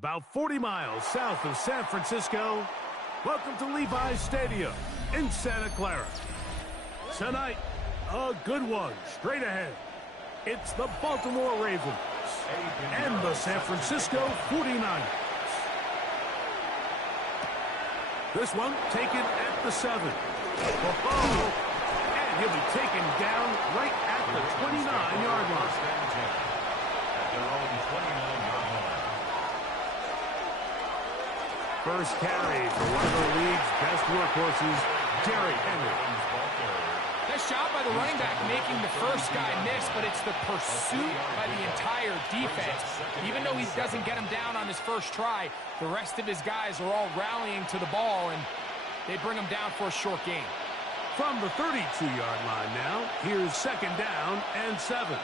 About 40 miles south of San Francisco, welcome to Levi's Stadium in Santa Clara. Tonight, a good one straight ahead. It's the Baltimore Ravens and the San Francisco 49ers. This one taken at the 7. And he'll be taken down right at the 29-yard line. First carry for one of the league's best workhorses, Derrick Henry. Nice job by the running back making the first guy miss, but it's the pursuit by the entire defense. Even though he doesn't get him down on his first try, the rest of his guys are all rallying to the ball, and they bring him down for a short gain. From the 32-yard line now, here's second down and 7.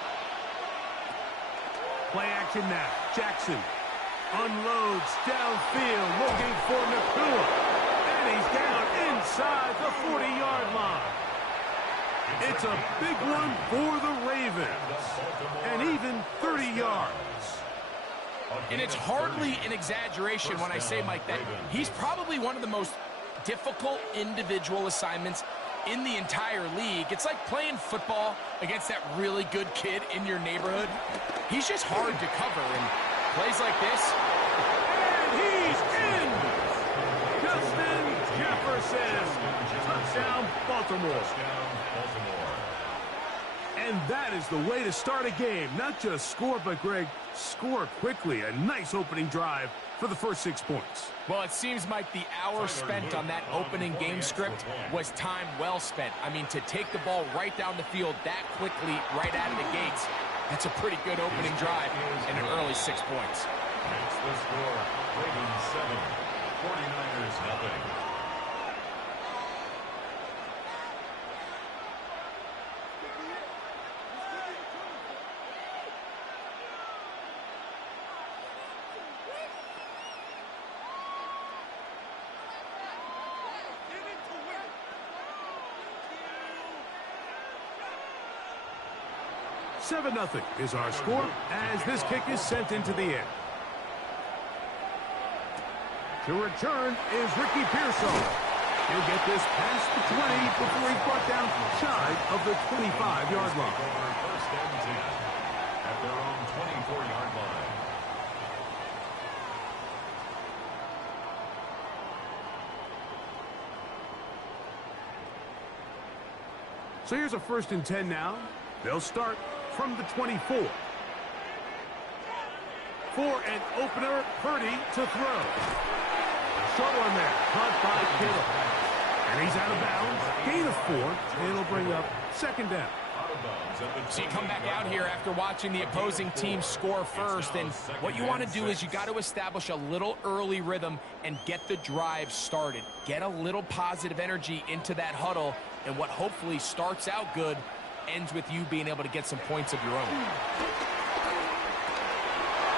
Play action now. Jackson unloads downfield looking for Nacua. And he's down inside the 40-yard line. It's a big one for the Ravens. And even 30 yards. And it's hardly an exaggeration when I say, Mike, that he's probably one of the most difficult individual assignments in the entire league. It's like playing football against that really good kid in your neighborhood. He's just hard to cover, and plays like this. And he's in! Justin Jefferson! Touchdown, Baltimore. And that is the way to start a game. Not just score, but, Greg, score quickly. A nice opening drive for the first 6 points. Well, it seems, Mike, the hour spent on that opening game script was time well spent. I mean, to take the ball right down the field that quickly, right out of the gates, that's a pretty good opening drive and an early 6 points. That's the score. Ravens 7, 49ers nothing. Seven 0 is our score as this kick is sent into the air. To return is Ricky Pearsall. He'll get this past the 20 before he's brought down shy of the 25-yard line. First and 10 at their own 24-yard line. So here's a first and 10 now. They'll start from the 24. For an opener, Purdy to throw. Short one there, caught by Kittle. And he's out of bounds. Gain of 4, and it'll bring up second down. So you come back out here after watching the opposing team score first, and what you want to do is you got to establish a little early rhythm and get the drive started. Get a little positive energy into that huddle, and what hopefully starts out good ends with you being able to get some points of your own.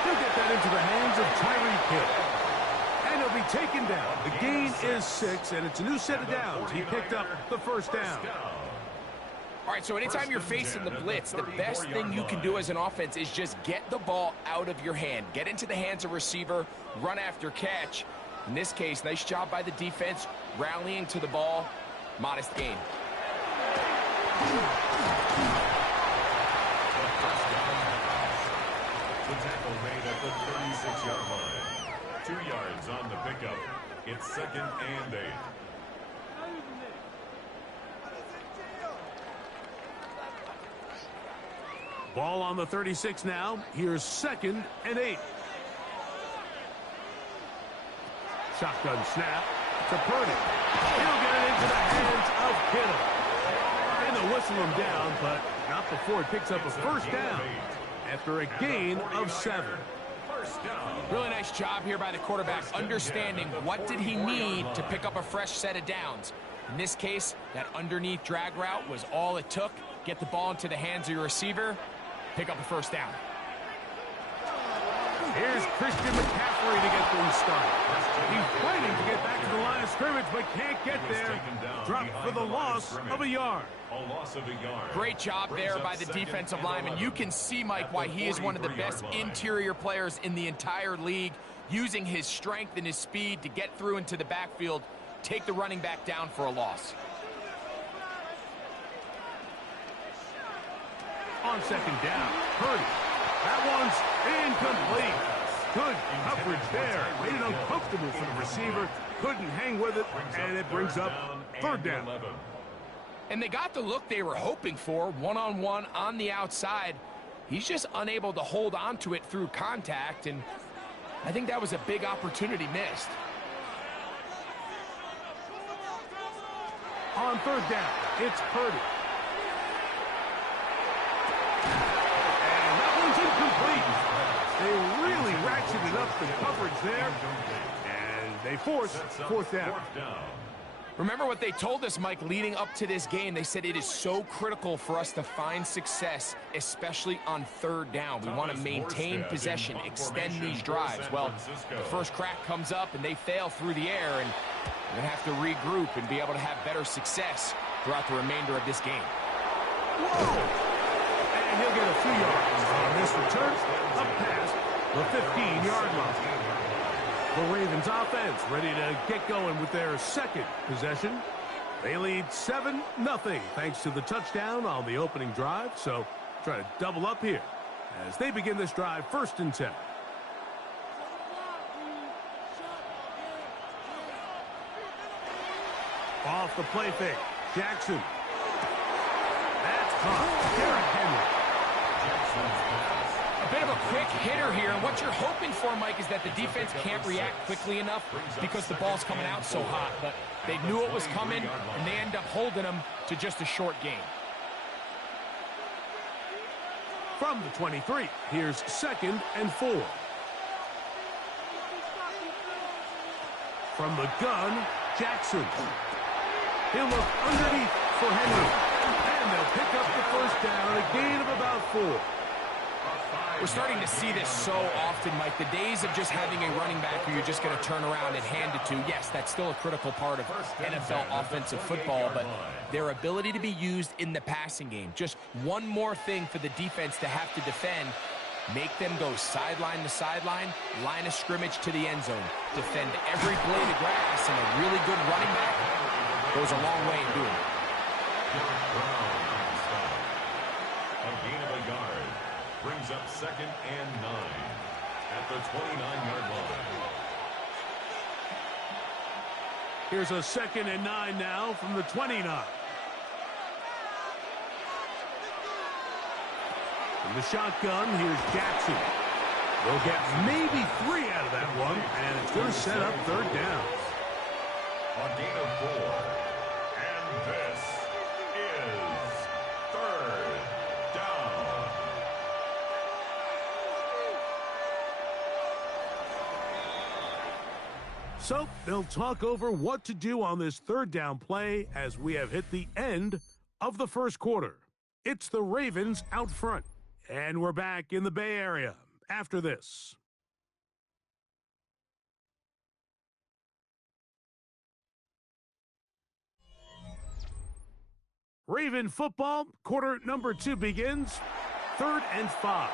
He'll get that into the hands of Tyreek Hill. And he'll be taken down. The gain is 6, and it's a new set of downs. He picked up the first down. All right, so anytime you're facing the blitz, the best thing you can do as an offense is just get the ball out of your hand. Get into the hands of receiver, run after catch. In this case, nice job by the defense, rallying to the ball. Modest gain. The tackle made at the 36-yard line. 2 yards on the pickup. It's second and 8. Ball on the 36 now. Here's second and 8. Shotgun snap to Purdy. He'll get it into the hands of Kittle. And they'll whistle him down, but not before he picks up a first down after a gain of 7. Really nice job here by the quarterback, understanding what did he need to pick up a fresh set of downs. In this case, that underneath drag route was all it took. Get the ball into the hands of your receiver, pick up a first down. Here's Christian McCaffrey to get things started. He's fighting to get back to the line of scrimmage, but can't get there. Dropped for the loss of a yard. Great job there by the defensive lineman. You can see, Mike, why he is one of the best interior players in the entire league. using his strength and his speed to get through into the backfield, take the running back down for a loss. On second down, Purdy. That one's incomplete. Good coverage there. Made it uncomfortable for the receiver. Couldn't hang with it, and it brings up third down. And they got the look they were hoping for, one-on-one on the outside. He's just unable to hold on to it through contact, and I think that was a big opportunity missed. On third down, it's Purdy. And that one's incomplete. They really ratcheted up the coverage there, and they forced fourth down. Remember what they told us, Mike, leading up to this game. They said it is so critical for us to find success, especially on third down. We want to maintain possession, extend these drives. Well, the first crack comes up, and they fail through the air, and we're going to have to regroup and be able to have better success throughout the remainder of this game. Whoa! And he'll get a few yards on this return, up past the 15-yard line. The Ravens offense ready to get going with their second possession. They lead 7-0 thanks to the touchdown on the opening drive. So try to double up here as they begin this drive, 1st and 10. Off the play fake, Jackson. That's caught. Derrick Henry. A bit of a quick hitter here, and what you're hoping for, Mike, is that the defense can't react quickly enough because the ball's coming out so hot. But they knew it was coming, and they end up holding them to just a short gain. From the 23, here's 2nd and 4. From the gun, Jackson. He'll look underneath for Henry. And they'll pick up the first down, a gain of about 4. We're starting to see this so often, Mike. The days of just having a running back who you're just going to turn around and hand it to, yes, that's still a critical part of NFL offensive football, but their ability to be used in the passing game, just one more thing for the defense to have to defend, make them go sideline to sideline, line of scrimmage to the end zone, defend every blade of grass, and a really good running back goes a long way in doing it. A gain of a yard brings up 2nd and 9 at the 29-yard line. Here's a 2nd and 9 now from the 29. In the shotgun, here's Jackson. They'll get maybe 3 out of that one, and it's going to set up third down. A gain of 4. And this is third down. So they'll talk over what to do on this third down play as we have hit the end of the first quarter. It's the Ravens out front, and we're back in the Bay Area after this. Raven football, quarter number 2 begins, 3rd and 5,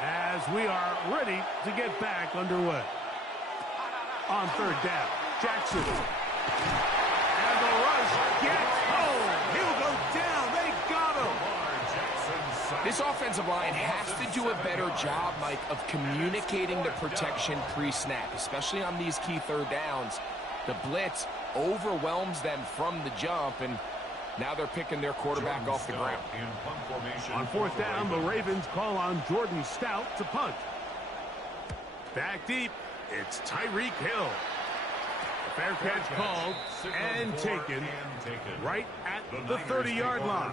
as we are ready to get back underway. On third down, Jackson. And the rush gets home. He'll go down. They got him. This offensive line has to do a better job, Mike, of communicating the protection pre-snap, especially on these key third downs. The blitz overwhelms them from the jump, and now they're picking their quarterback off the ground. On 4th down, the Ravens call on Jordan Stout to punt. Back deep, it's Tyreek Hill. A fair catch called and taken right at the 30-yard line.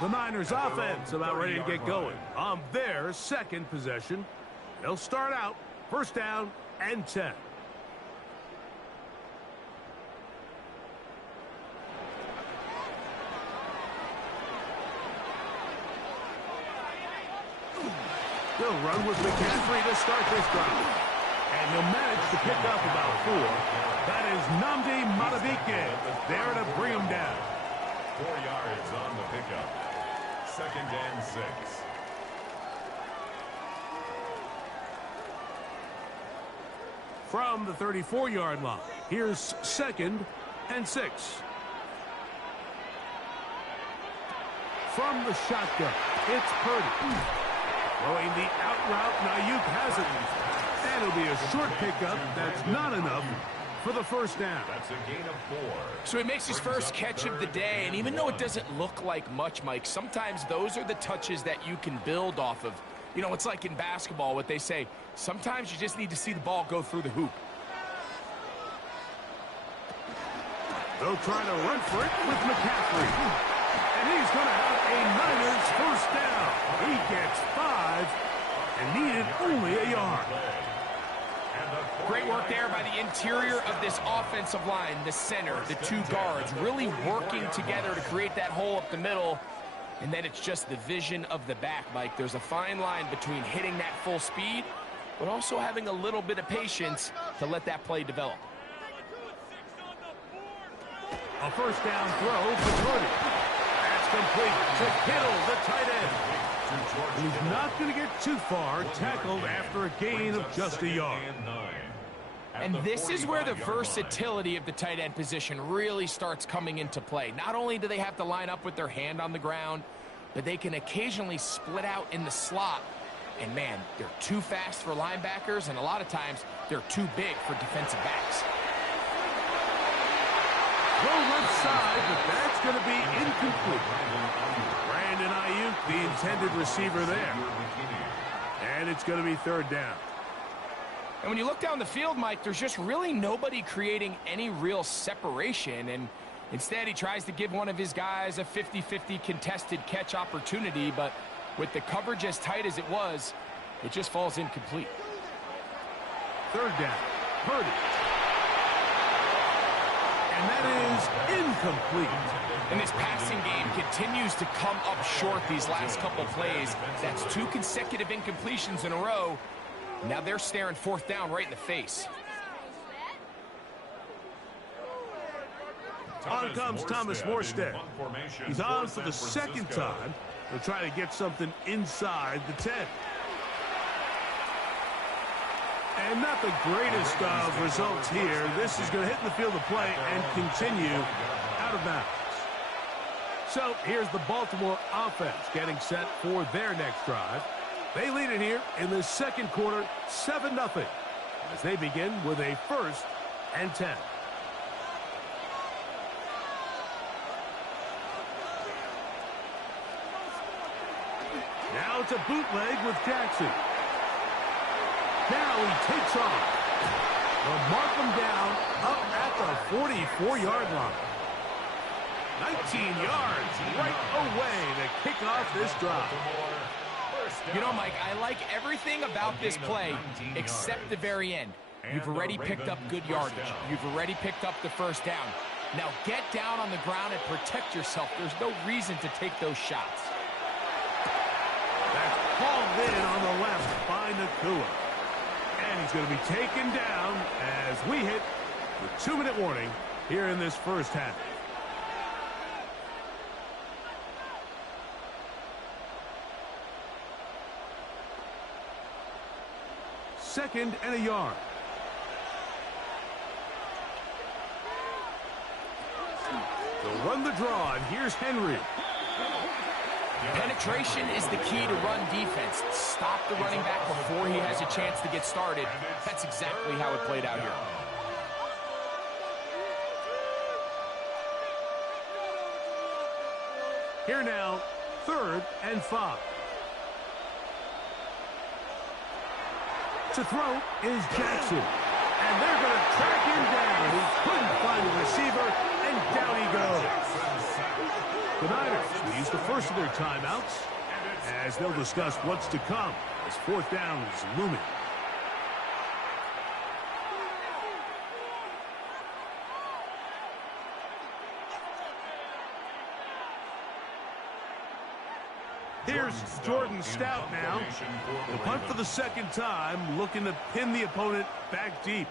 The Niners offense about ready to get going on their second possession. They'll start out 1st down and 10. They'll run with McCaffrey to start this drive. And he'll manage to pick up about 4. That is Nnamdi Madubuike there to bring him down. 4 yards on the pickup. 2nd and 6. from the 34-yard line. Here's 2nd and 6. From the shotgun, it's Purdy. Throwing the out route, Ayuk has it. And it'll be a short pickup. That's not enough for the first down. That's a gain of 4. So he makes his first catch of the day, and even though it doesn't look like much, Mike, sometimes those are the touches that you can build off of. You know, it's like in basketball, what they say, sometimes you just need to see the ball go through the hoop. They'll try to run for it with McCaffrey. And he's going to have a Niners first down. He gets 5 and needed only a yard. Great work there by the interior of this offensive line, the center, the 2 guards, really working together to create that hole up the middle. And then it's just the vision of the back, Mike. There's a fine line between hitting that full speed, but also having a little bit of patience to let that play develop. A first down throw for Purdy. That's complete to Kittle, the tight end. He's not going to get too far, tackled after a gain of just a yard. And this is where the versatility of the tight end position really starts coming into play. Not only do they have to line up with their hand on the ground, but they can occasionally split out in the slot. And man, they're too fast for linebackers, and a lot of times they're too big for defensive backs. Go left side, but that's going to be incomplete. Brandon Ayuk, the intended receiver there. And it's going to be 3rd down. And when you look down the field, Mike, there's just really nobody creating any real separation. And instead, he tries to give one of his guys a 50-50 contested catch opportunity. But with the coverage as tight as it was, it just falls incomplete. 3rd down. Purdy. And that is incomplete. And this passing game continues to come up short these last couple plays. That's 2 consecutive incompletions in a row. Now they're staring 4th down right in the face. On comes Thomas Morstead. He's on for the 2nd time. They'll try to get something inside the 10. And not the greatest of results here. This is going to hit the field of play and continue out of bounds. So here's the Baltimore offense getting set for their next drive. They lead it here in the 2nd quarter, 7-0, as they begin with a 1st and 10. Now it's a bootleg with Jackson. Now he takes off. They'll mark him down up at the 44-yard line. 19 yards right away to kick off this drive. You know, Mike, I like everything about this play except the very end. You've already picked up good yardage. You've already picked up the 1st down. Now get down on the ground and protect yourself. There's no reason to take those shots. That's hauled in on the left by Nacua. And he's going to be taken down as we hit the 2-minute warning here in this first half. Second and a yard. They'll run the draw, and here's Henry. Penetration is the key to run defense. Stop the running back before he has a chance to get started. That's exactly how it played out here. Here now, 3rd and 5. To throw is Jackson. And they're going to track him down. He couldn't find a receiver, and down he goes. The Niners use the first of their timeouts as they'll discuss what's to come as 4th down is looming. Here's Jordan Stout now. The punt for the 2nd time, looking to pin the opponent back deep.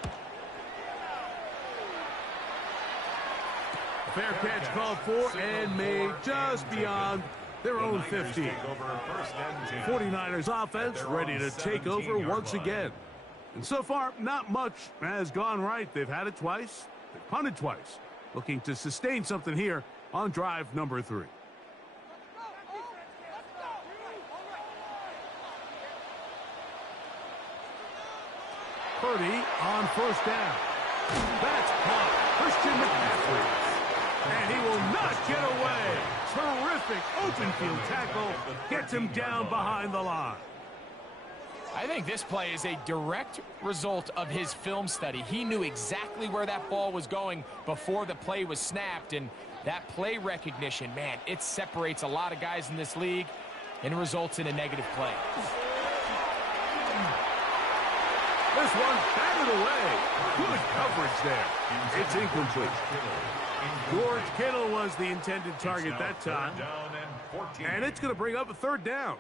Fair catch called for and made just beyond their own 15. 49ers offense ready to take over once again. And so far, not much has gone right. They've had it twice. They've punted twice. Looking to sustain something here on drive number 3. Purdy on first down. That's caught. Christian McCaffrey. And he will not get away. Terrific open field tackle. Gets him down behind the line. I think this play is a direct result of his film study. He knew exactly where that ball was going before the play was snapped, and that play recognition, man, it separates a lot of guys in this league and results in a negative play. This one batted away. Good coverage there. It's incomplete. George Kittle was the intended target that time. And it's going to bring up a third down.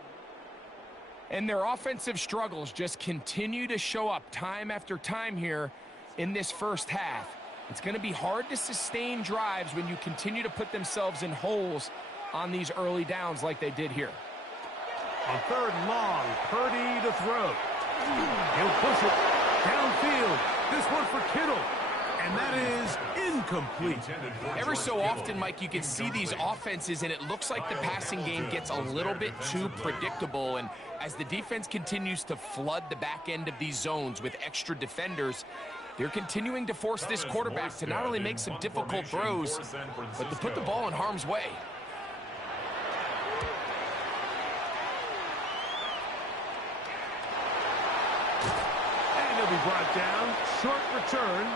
And their offensive struggles just continue to show up time after time here in this first half. It's going to be hard to sustain drives when you continue to put themselves in holes on these early downs like they did here. On third and long, Purdy to throw. He'll push it downfield. This one for Kittle. And that is incomplete. Every so often, Mike, you can see these offenses, and it looks like the passing game gets a little bit too predictable. And as the defense continues to flood the back end of these zones with extra defenders, they're continuing to force this quarterback to not only make some difficult throws, but to put the ball in harm's way. And he'll be brought down. Short return.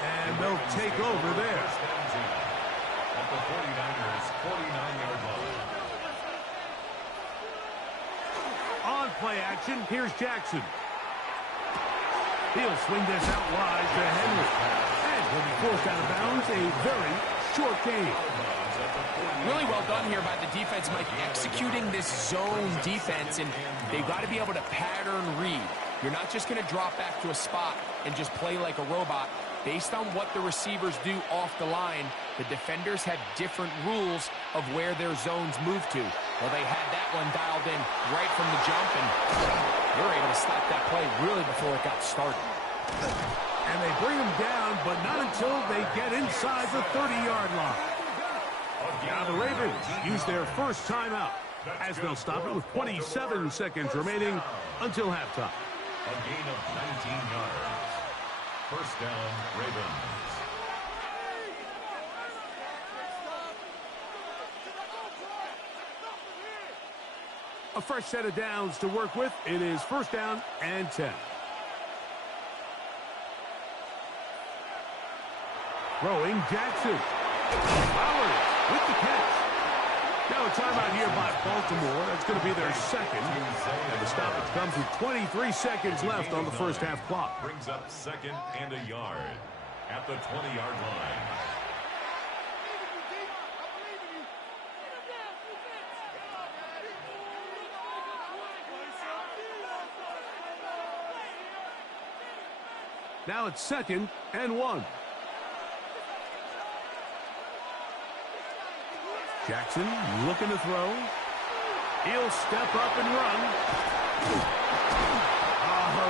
And they'll take over there. At the 49ers' 49-yard line. On play action, here's Jackson. He'll swing this out wide to Henry. And he'll be forced out of bounds. A very short game. Really well done here by the defense, Mike, executing this zone defense, and they've got to be able to pattern read. You're not just going to drop back to a spot and just play like a robot. Based on what the receivers do off the line, the defenders have different rules of where their zones move to. Well, they had that one dialed in right from the jump, and they were able to stop that play really before it got started. And they bring him down, but not until they get inside the 30-yard line. Now the Ravens use their first timeout as they'll stop it with 27 seconds remaining until halftime. A gain of 19 yards. First down, Ravens. A fresh set of downs to work with. It is first down and 10. Throwing Jackson. Flowers with the catch. Now a timeout here by Baltimore. That's going to be their second. And the stoppage comes with 23 seconds left on the first half clock. Brings up second and a yard at the 20-yard line. Now it's second and 1. Jackson looking to throw. He'll step up and run.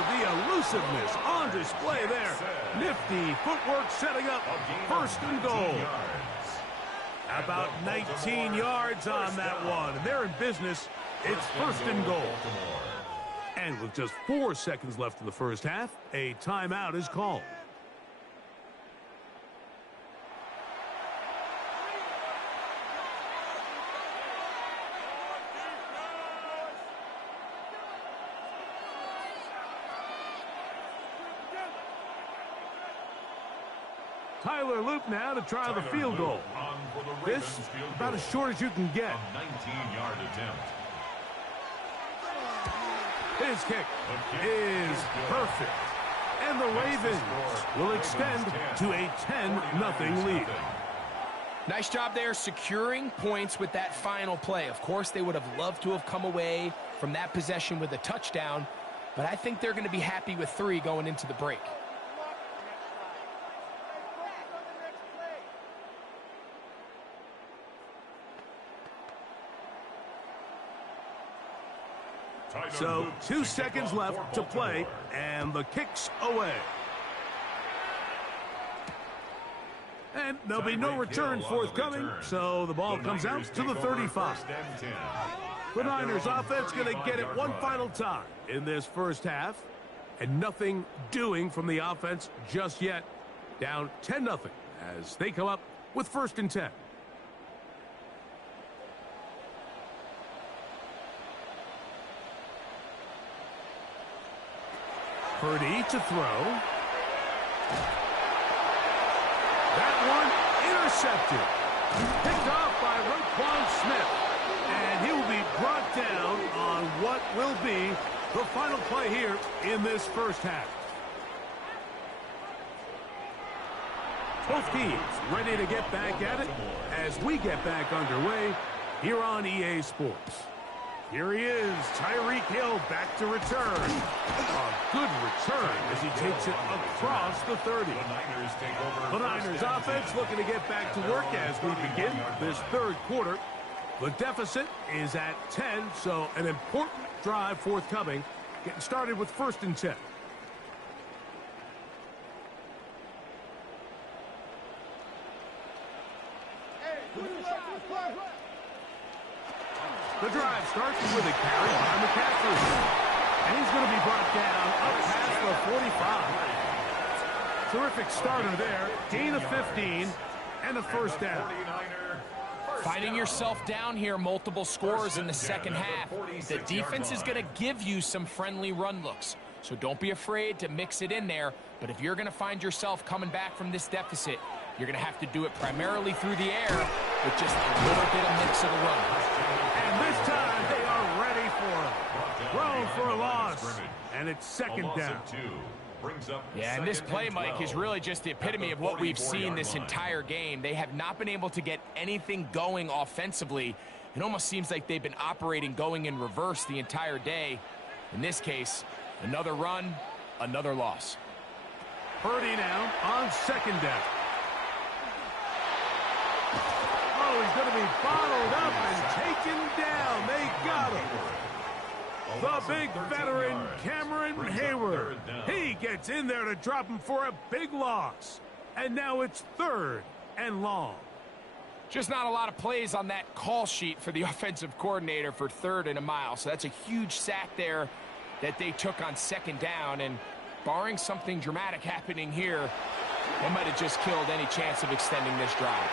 The elusiveness on display there. Nifty footwork setting up first and goal. About 19 yards on that one. They're in business. It's first and goal. And with just 4 seconds left in the first half, a timeout is called. Tyler Loop now to try the field goal. This about as short as you can get. A 19-yard attempt. His kick is perfect. And the Ravens will extend to a 10-0 lead. Nice job there securing points with that final play. Of course, they would have loved to have come away from that possession with a touchdown, but I think they're going to be happy with 3 going into the break. So 2 seconds left to play, and the kick's away. And there'll be no return forthcoming, so the ball comes out to the 35. The Niners offense going to get it one final time in this first half, and nothing doing from the offense just yet. Down 10-0 as they come up with 1st and 10. Purdy to throw. That one intercepted. Picked off by Roquan Smith. And he will be brought down on what will be the final play here in this first half. Both teams ready to get back at it as we get back underway here on EA Sports. Here he is, Tyreek Hill back to return. A good return as he takes it across the 30. The Niners offense looking to get back to work as we begin this third quarter. The deficit is at 10, so an important drive forthcoming. Getting started with 1st and 10. The drive starts with a carry by McCaffrey. And he's going to be brought down up past the 45. Terrific starter there. Gain of 15 and a 1st down. Finding yourself down here, multiple scores in the second half. The defense is going to give you some friendly run looks. So don't be afraid to mix it in there. But if you're going to find yourself coming back from this deficit, you're going to have to do it primarily through the air with just a little bit of mix of the run. And this time they are ready for it. Throw for a loss. And it's 2nd down. Yeah, and this play, Mike, is really just the epitome of what we've seen this entire game. They have not been able to get anything going offensively. It almost seems like they've been operating going in reverse the entire day. In this case, another run, another loss. Purdy now on 2nd down. Oh, he's going to be bottled up and taken down. They got him. The big veteran, Cameron Hayward. He gets in there to drop him for a big loss. And now it's 3rd and long. Just not a lot of plays on that call sheet for the offensive coordinator for 3rd and a mile. So that's a huge sack there that they took on 2nd down. And barring something dramatic happening here, they might have just killed any chance of extending this drive.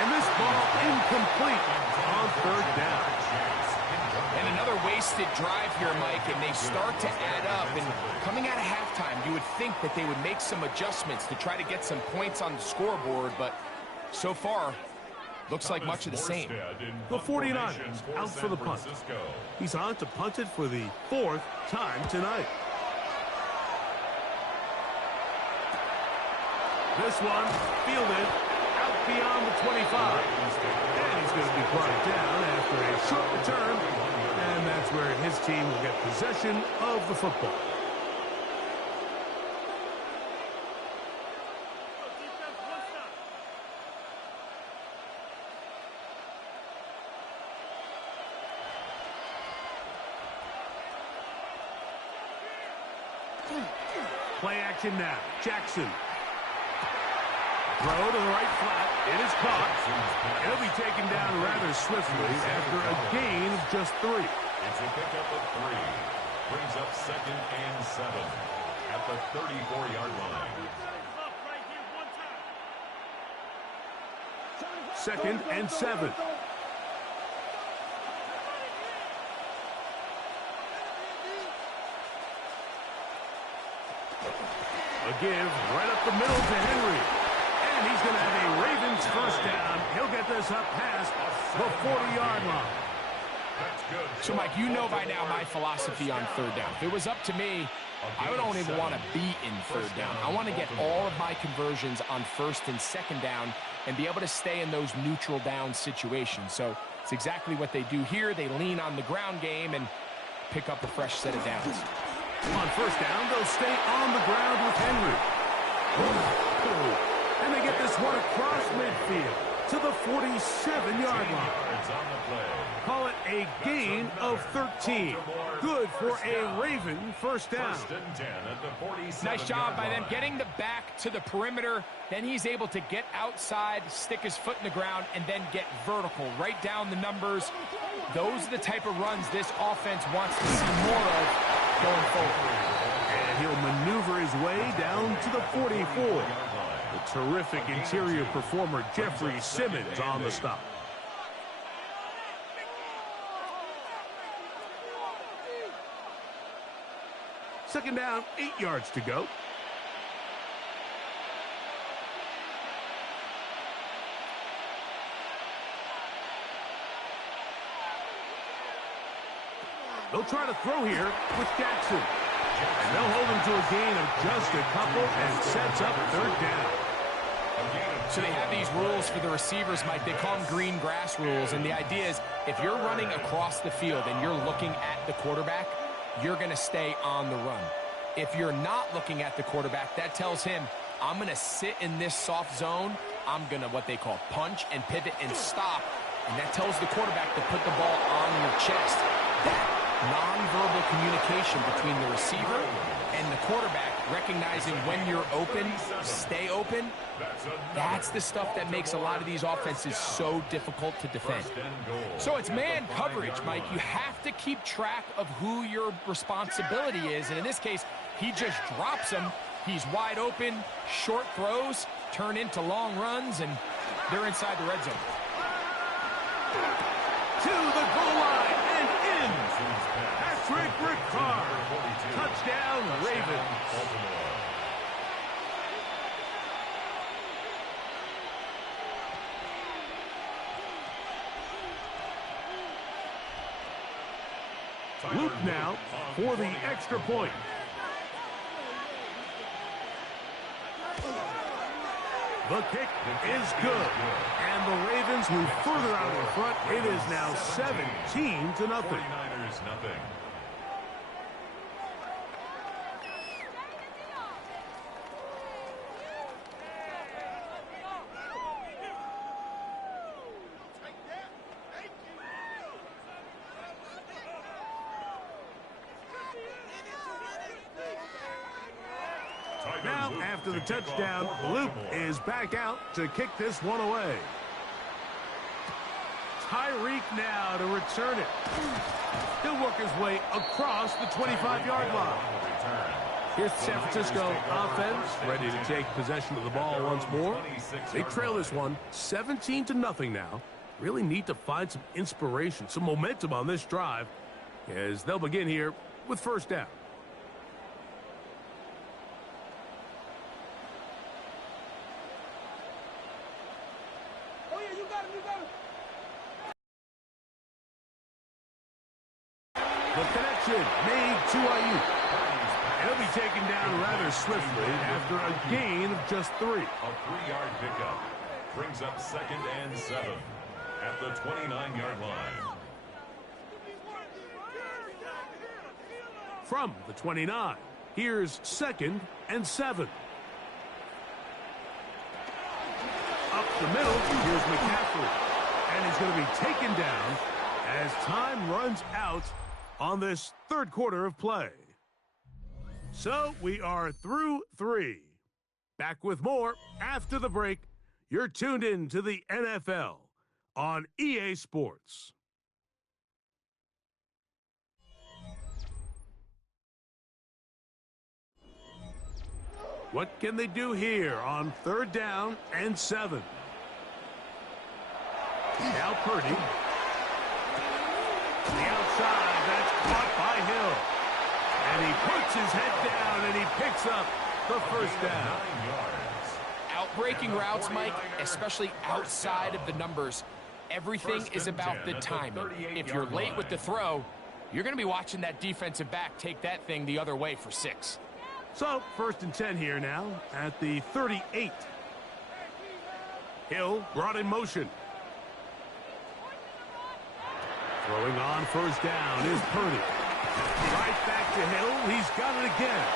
And this ball incomplete on 3rd down. And another wasted drive here, Mike, and they start to add up. And coming out of halftime, you would think that they would make some adjustments to try to get some points on the scoreboard, but so far, looks like much of the same. The 49ers out for the punt. He's on to punt it for the 4th time tonight. This one fielded out beyond the 25. And he's going to be brought down after a short return. And that's where his team will get possession of the football. Play action now. Jackson. Throw to the right flat. It is caught. It'll be taken down rather swiftly after a gain of just 3. It's a pickup of 3. Brings up 2nd and 7 at the 34-yard line. 2nd and 7. A give right up the middle to Henry. And he's going to have a Ravens 1st down. He'll get this up past the 40-yard line. So, Mike, you know by now my philosophy on 3rd down. If it was up to me, I don't even want to be in 3rd down. I want to get all of my conversions on 1st and 2nd down and be able to stay in those neutral down situations. So it's exactly what they do here. They lean on the ground game and pick up a fresh set of downs. On 1st down, they'll stay on the ground with Henry. And they get this one across midfield to the 47-yard line. Call it a gain of 13. Good for a Raven first down. Nice job by them getting the back to the perimeter. Then he's able to get outside, stick his foot in the ground, and then get vertical. Right down the numbers. Those are the type of runs this offense wants to see more of going forward. And he'll maneuver his way down to the 44. The terrific interior performer, Jeffrey Simmons, on the stop. Second down, 8 yards to go. They'll try to throw here with Jackson. And they'll hold him to a gain of just a couple and sets up third down. So they have these rules for the receivers, Mike. They call them green grass rules. And the idea is if you're running across the field and you're looking at the quarterback, you're going to stay on the run. If you're not looking at the quarterback, that tells him, I'm going to sit in this soft zone. I'm going to what they call punch and pivot and stop. And that tells the quarterback to put the ball on your chest. That nonverbal communication between the receiver and the quarterback, recognizing when you're open, stay open, that's the stuff that makes a lot of these offenses so difficult to defend. So it's man coverage, Mike. You have to keep track of who your responsibility is, and in this case, he just drops him. He's wide open, short throws, turn into long runs, and they're inside the red zone. To the goal line and in. Patrick Ricard. Touchdown, Ravens. Luke now for the extra point. The kick is good. And the Ravens move further out in front. It is now 17-0. 49ers nothing. Now, after the touchdown, Luke is back out to kick this one away. Tyreek now to return it. He'll work his way across the 25-yard line. Here's the San Francisco offense, ready to take possession of the ball once more. They trail this one 17-0 now. Really need to find some inspiration, some momentum on this drive, as they'll begin here with first down. The connection made to Ayuk. He'll be taken down rather swiftly after a gain of just 3. A 3-yard pickup brings up 2nd and 7 at the 29-yard line. From the 29, here's 2nd and 7. Up the middle, here's McCaffrey. And he's going to be taken down as time runs out on this third quarter of play. So we are through 3. Back with more after the break. You're tuned in to the NFL on EA Sports. What can they do here on 3rd down and 7? Now Purdy. The outside, that's caught by Hill. And he puts his head down and he picks up the first down. Outbreaking routes, Mike, especially outside of the numbers, everything is about the timing. If you're late with the throw, you're going to be watching that defensive back take that thing the other way for 6. So, 1st and 10 here now at the 38. Hill brought in motion. Throwing on first down is Purdy. Right back to Hill. He's got it again.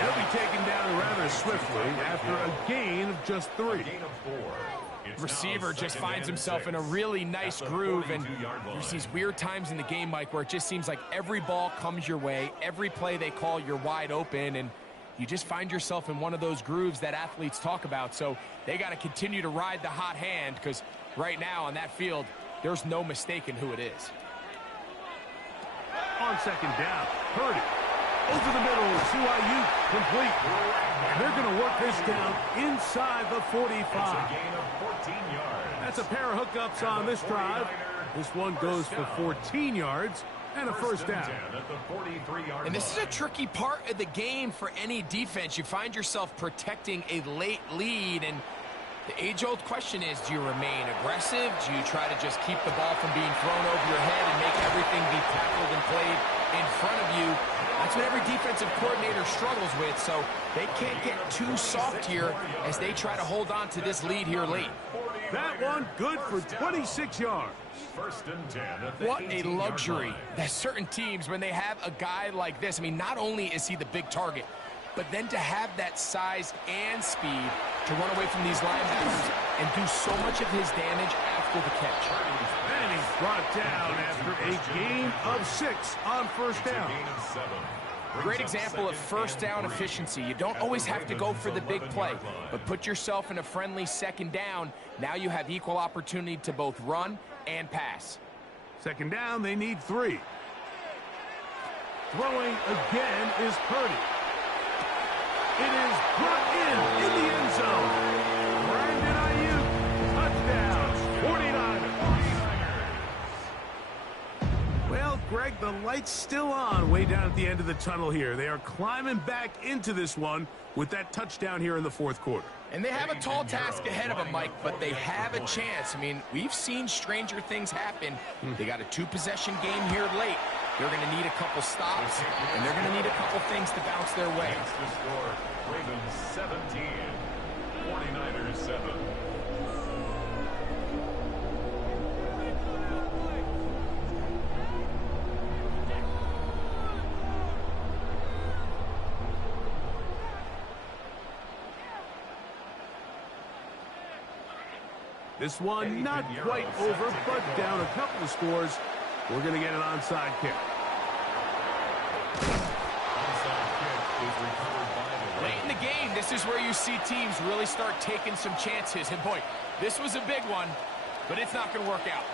He'll be taken down rather swiftly after a gain of just 3. A gain of 4. receiver just finds himself in a really nice groove, and there's these weird times in the game, Mike, where it just seems like every ball comes your way, every play they call, you're wide open, and you just find yourself in one of those grooves that athletes talk about. So they got to continue to ride the hot hand, because right now on that field, there's no mistaking who it is. On second down, Purdy. Over the middle to Ayuk, complete. And they're going to work this down inside the 45. It's a gain of 14 yards. That's a pair of hookups on this drive. This one goes for 14 yards and a first down. And this is a tricky part of the game for any defense. You find yourself protecting a late lead, and the age-old question is, do you remain aggressive? Do you try to just keep the ball from being thrown over your head and make everything be tackled and played in front of you? That's what every defensive coordinator struggles with, so they can't get too soft here as they try to hold on to this lead here late. That one good for 26 yards. First and 10 at the What a 18-yard luxury line. that certain teams, when they have a guy like this, I mean, not only is he the big target, but then to have that size and speed to run away from these linebackers and do so much of his damage after the catch. And he's brought down after a gain of 6 on first down. Gain of 7. Great example of first down efficiency. You don't always have to go for the big play, but put yourself in a friendly second down. Now you have equal opportunity to both run and pass. Second down, they need 3. Throwing again is Purdy. It is brought in the end zone. Brandon Ayuk, touchdown, 49ers. Well, Greg, the light's still on way down at the end of the tunnel here. They are climbing back into this one with that touchdown here in the fourth quarter. And they have a tall task ahead of them, Mike, but they have a chance. I mean, we've seen stranger things happen. They got a 2-possession game here late. They're going to need a couple stops, and they're going to need a couple things to bounce their way. That's the score. Ravens 17, 49ers 7. This one not quite over, but down a couple of scores. We're going to get an onside kick. Onside kick is recovered by the Late in the game, this is where you see teams really start taking some chances. And boy, this was a big one, but it's not going to work out.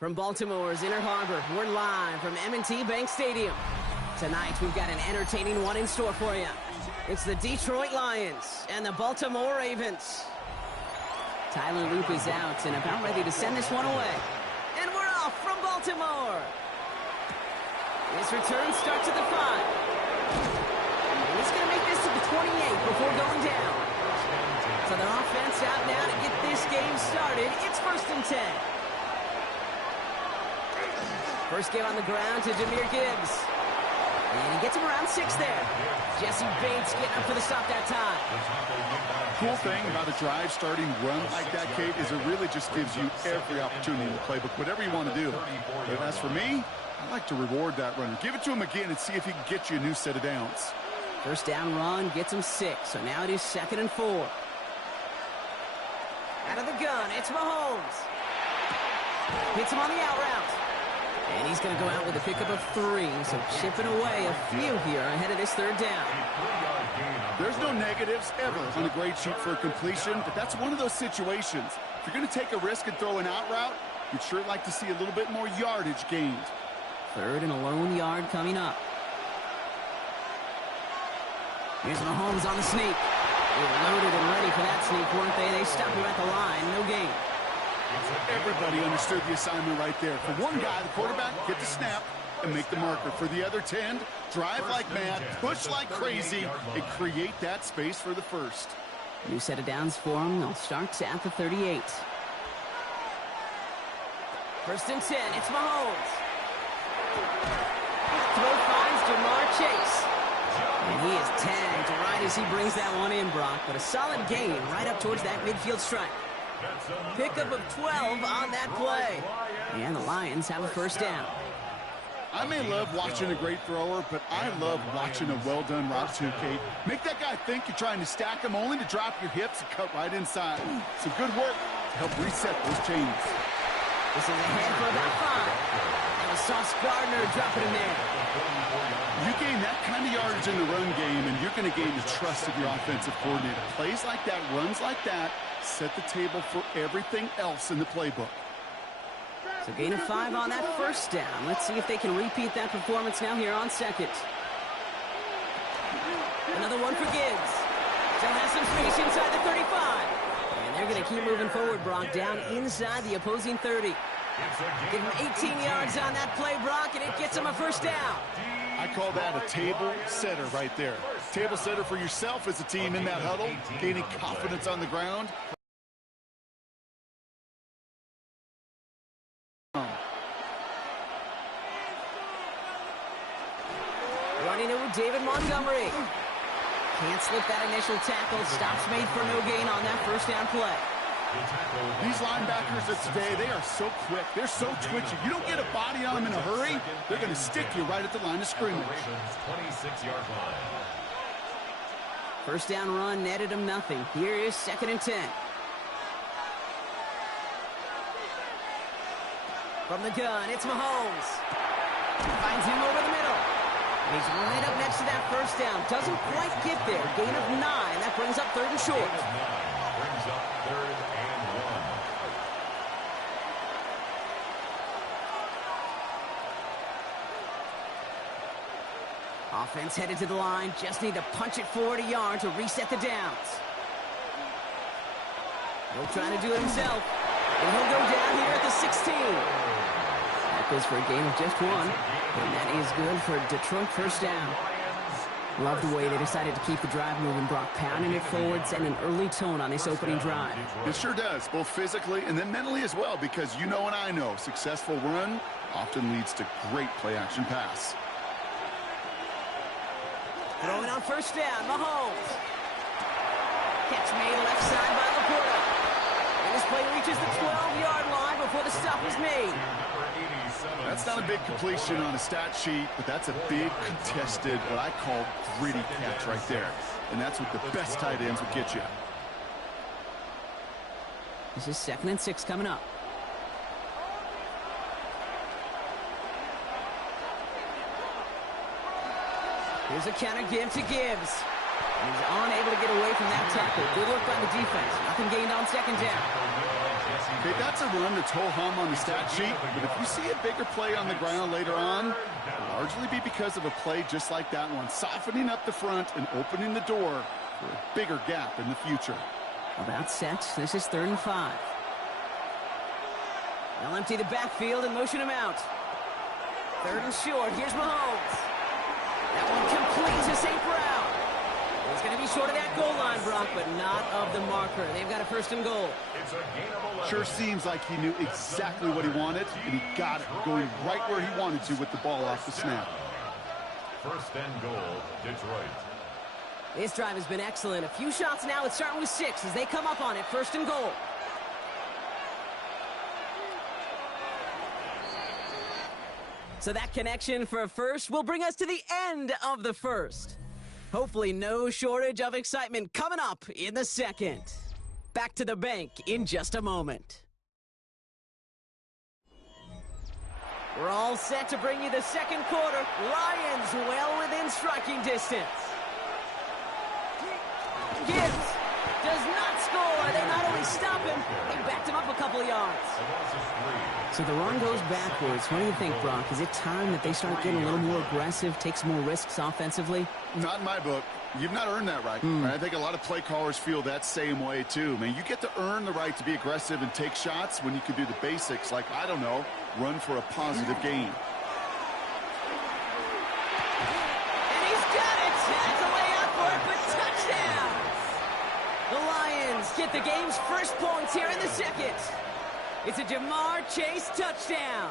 From Baltimore's Inner Harbor, we're live from M&T Bank Stadium. Tonight, we've got an entertaining one in store for you. It's the Detroit Lions and the Baltimore Ravens. Tyler Loop is out and about ready to send this one away. And we're off from Baltimore. His return starts at the 5. He's going to make this to the 28 before going down. So their offense out now to get this game started. It's 1st and 10. First game on the ground to Jahmyr Gibbs. And he gets him around 6 there. Jesse Bates getting up for the stop that time. Cool thing about a drive starting run like that, Kate, is it really just gives you every opportunity in the playbook, whatever you want to do. But as for me, I like to reward that runner. Give it to him again and see if he can get you a new set of downs. First down run gets him 6, so now it is 2nd and 4. Out of the gun, it's Mahomes. Hits him on the out route. And he's going to go out with a pickup of 3, so chipping away a few here ahead of this 3rd down. There's no negatives ever on a grade sheet for a completion, but that's one of those situations. If you're going to take a risk and throw an out route, you'd sure like to see a little bit more yardage gained. 3rd and a lone yard coming up. Here's Mahomes on the sneak. They were loaded and ready for that sneak, weren't they? They stopped him at the line. No gain. Everybody understood the assignment right there. For one guy, the quarterback, get the snap and make the marker. For the other 10, drive like mad, push like crazy, and create that space for the 1st. New set of downs for him. They'll start at the 38. 1st and 10. It's Mahomes. Throw finds Jamar Chase. And he is tagged right as he brings that one in, Brock. But a solid gain right up towards that midfield strike. Pickup of 12 on that play. And the Lions have a 1st down. I may love watching a great thrower, but I love watching a well-done route too, Kate. Make that guy think you're trying to stack him only to drop your hips and cut right inside. Some good work to help reset those chains. This is ahead for about 5. And Sauce Gardner dropping him there. You gain that kind of yardage in the run game, and you're going to gain the trust of your offensive coordinator. Plays like that, runs like that, set the table for everything else in the playbook. So gain of 5 on that 1st down. Let's see if they can repeat that performance now here on 2nd. Another one for Gibbs. Still has some space inside the 35. And they're going to keep moving forward, Brock, down inside the opposing 30. Give him 18 yards on that play, Brock, and it gets him a 1st down. I call that a table setter right there. Table setter for yourself as a team in that huddle, gaining confidence on the ground. Running it with David Montgomery. Can't slip that initial tackle. Stops made for no gain on that 1st down play. These linebackers of today, they are so quick. They're so twitchy. You don't get a body on them in a hurry, they're going to stick you right at the line of scrimmage. 26-yard line. 1st down run netted him nothing. Here is 2nd and 10. From the gun, it's Mahomes. Finds him over the middle. He's right up next to that 1st down. Doesn't quite get there. Gain of 9. That brings up 3rd and short. Brings up 3rd and 1. Offense headed to the line. Just need to punch it forward a yard to reset the downs. He'll try to do it himself. And he'll go down here at the 16. That goes for a gain of just 1. And that is good for Detroit 1st down. Love the way they decided to keep the drive moving, Brock, pounding it forward, setting an early tone on this opening drive. It sure does, both physically and then mentally as well, because you know and I know, successful run often leads to great play-action pass. Throwing on 1st down, Mahomes. Catch made left side by Laporta. And this play reaches the 12-yard line before the stop is made. That's not a big completion on a stat sheet, but that's a big contested, what I call gritty catch right there. And that's what the best tight ends will get you. This is 2nd and 6 coming up. Here's a counter give to Gibbs. He's unable to get away from that tackle. Good work by the defense. Nothing gained on 2nd down. Okay, that's a run that's ho-hum on the stat sheet, but if you see a bigger play on the ground later on, it'll largely be because of a play just like that one, softening up the front and opening the door for a bigger gap in the future. About set. This is 3rd and 5. They'll empty the backfield and motion him out. 3rd and short. Here's Mahomes. That one complete to St. Brown. He's going to be short of that goal line, Brock, but not of the marker. They've got a 1st and goal. Sure seems like he knew exactly what he wanted, and he got it, going right where he wanted to with the ball off the snap. 1st and goal, Detroit. This drive has been excellent. A few shots now. It's starting with 6 as they come up on it. 1st and goal. So that connection for a first will bring us to the end of the first. Hopefully no shortage of excitement coming up in the second. Back to the bank in just a moment. We're all set to bring you the second quarter. Lions well within striking distance. Gibbs does not score. They not only stop him, they backed him up a couple of yards. So the run goes backwards. What do you think, Brock? Is it time that they start getting a little more aggressive, take some more risks offensively? Not in my book. You've not earned that right. I think a lot of play callers feel that same way, too. Man, you get to earn the right to be aggressive and take shots when you can do the basics, like, I don't know, run for a positive gain. And he's got it! That's a way out for it, but touchdown! The Lions get the game's first points here in the second. It's a Jamar Chase touchdown.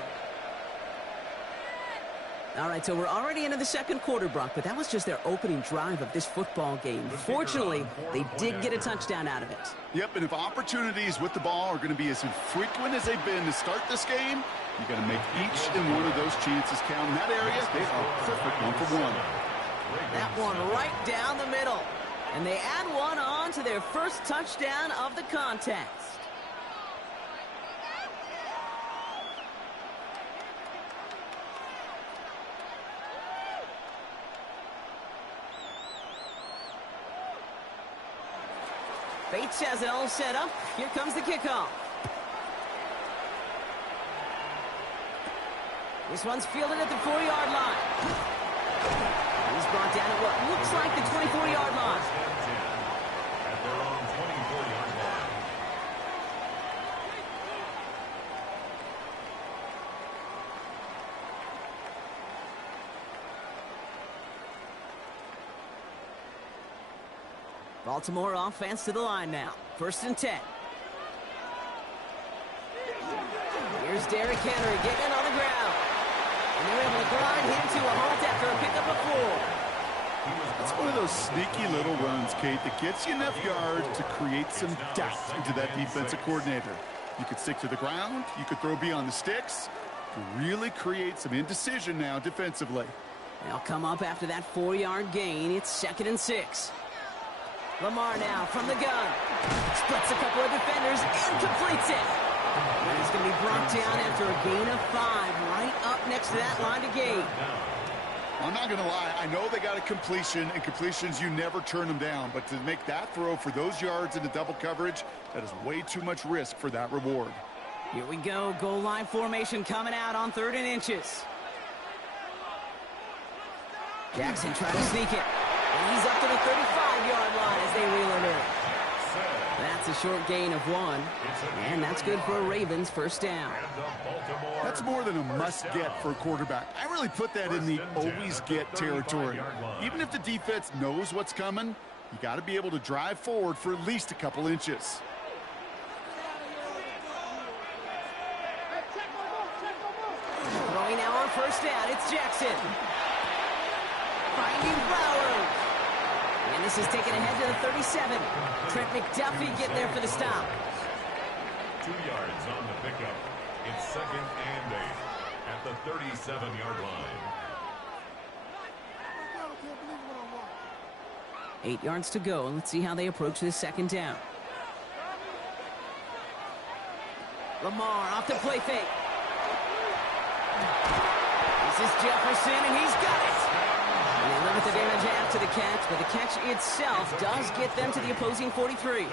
All right, so we're already into the second quarter, Brock, but that was just their opening drive of this football game. Fortunately, they did get a touchdown out of it. Yep, and if opportunities with the ball are going to be as infrequent as they've been to start this game, you got to make each and one of those chances count. In that area, they are perfect 1-for-1. That one right down the middle. And they add one on to their first touchdown of the contest. Bates has it all set up. Here comes the kickoff. This one's fielded at the 4-yard line. He's brought down at what looks like the 24-yard line. At their own 24-yard line. Baltimore offense to the line now. 1st and 10. Here's Derrick Henry getting it on the ground. And they're able to grind him to a halt after a pickup of 4. That's one of those sneaky little runs, Kate, that gets you enough yards to create some doubt into that defensive coordinator. You could stick to the ground. You could throw beyond the sticks. To really create some indecision now defensively. They'll come up after that 4-yard gain. It's 2nd and 6. Lamar now from the gun. Splits a couple of defenders and completes it. And he's going to be brought down after a gain of 5 right up next to that line to gain. I'm not going to lie. I know they got a completion, and completions, you never turn them down. But to make that throw for those yards into double coverage, that is way too much risk for that reward. Here we go. Goal line formation coming out on 3rd and inches. Jackson trying to sneak it. And he's up to the 35-yard line as they reel him in. That's a short gain of 1. And that's good for a Ravens 1st down. That's more than a must-get for a quarterback. I really put that in the always-get territory. Even if the defense knows what's coming, you got to be able to drive forward for at least a couple inches. Throwing now on 1st down, it's Jackson. Finding Flowers. And this is taken ahead to the 37. Trent McDuffie getting there for the stop. 2 yards on the pickup. It's 2nd and 8 at the 37-yard line. 8 yards to go. Let's see how they approach this 2nd down. Lamar off the play fake. This is Jefferson, and he's got it. And they with the damage after the catch, but the catch itself does get them to the opposing 43.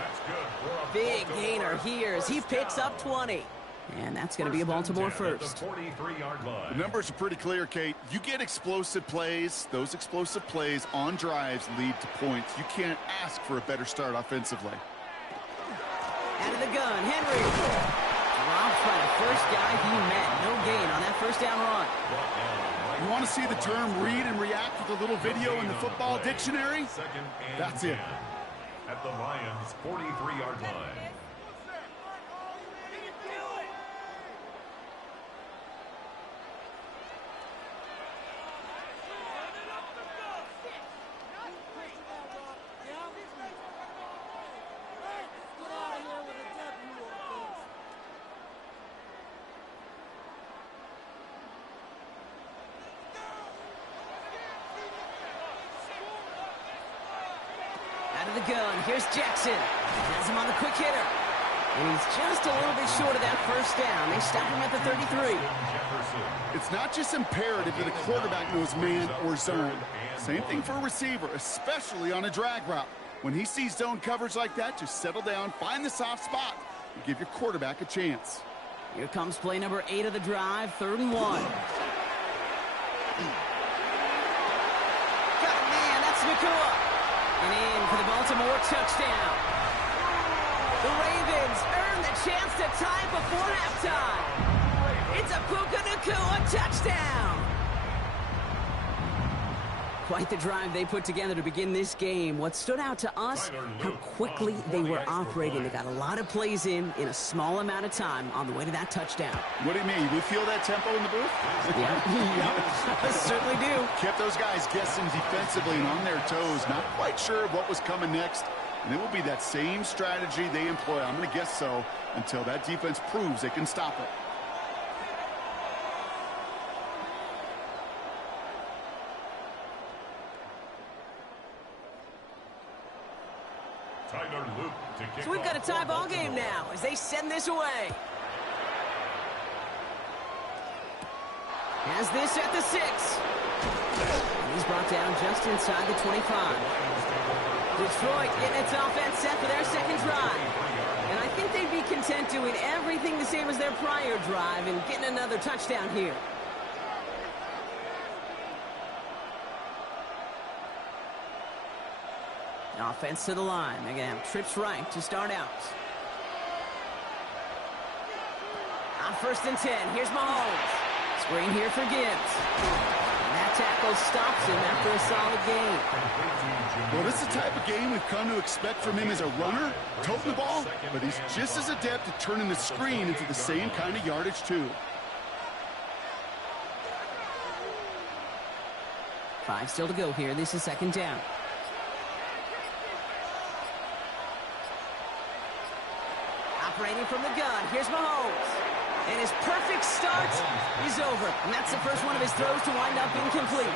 Big gainer here as he picks up 20. And that's going to be a Baltimore first. The numbers are pretty clear, Kate. You get explosive plays. Those explosive plays on drives lead to points. You can't ask for a better start offensively. Out of the gun, Henry. Dropped by the first guy he met. No gain on that first down run. You want to see the term read and react with a little video in the football dictionary? That's it. At the Lions' 43-yard line. Out of the gun, here's Jackson. Has him on the quick hitter. And he's just a little bit short of that first down. They stop him at the 33. It's not just imperative that a quarterback knows man or zone. Same thing for a receiver, especially on a drag route. When he sees zone coverage like that, just settle down, find the soft spot, and give your quarterback a chance. Here comes play number 8 of the drive, 3rd and 1. Got it, man, that's Nakua. And in for the Baltimore touchdown. The Ravens earn the chance to tie it before halftime. It's a Puka Nakua touchdown. Quite the drive they put together to begin this game. What stood out to us, how quickly they were operating. They got a lot of plays in a small amount of time on the way to that touchdown. What do you mean? You feel that tempo in the booth? Yeah, I certainly do. Kept those guys guessing defensively and on their toes, not quite sure of what was coming next. And it will be that same strategy they employ, I'm going to guess so, until that defense proves they can stop it. So we've got a tie ball game now as they send this away. Has this at the 6. And he's brought down just inside the 25. Detroit getting its offense set for their second drive. And I think they'd be content doing everything the same as their prior drive and getting another touchdown here. Offense to the line. They're going to have trips right to start out. On 1st and 10, here's Mahomes. Screen here for Gibbs. And that tackle stops him after a solid gain. Well, this is the type of game we've come to expect from him as a runner, toting the ball, but he's just as adept at turning the screen into the same kind of yardage, too. 5 still to go here. This is 2nd down. Operating from the gun, here's Mahomes. And his perfect start is over. And that's the first one of his throws to wind up incomplete.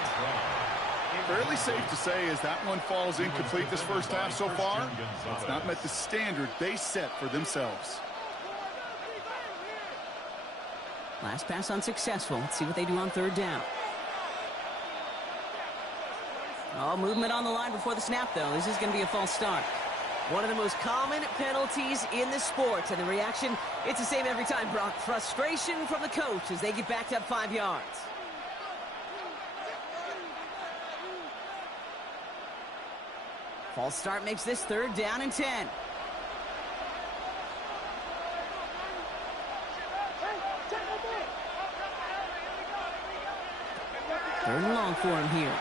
Fairly safe to say as that one falls incomplete this first half so far, it's not met the standard they set for themselves. Last pass unsuccessful. Let's see what they do on 3rd down. Oh, movement on the line before the snap, though. This is going to be a false start. One of the most common penalties in the sport. And the reaction, it's the same every time, Brock. Frustration from the coach as they get backed up 5 yards. False start makes this 3rd down and 10. Third and long for him here.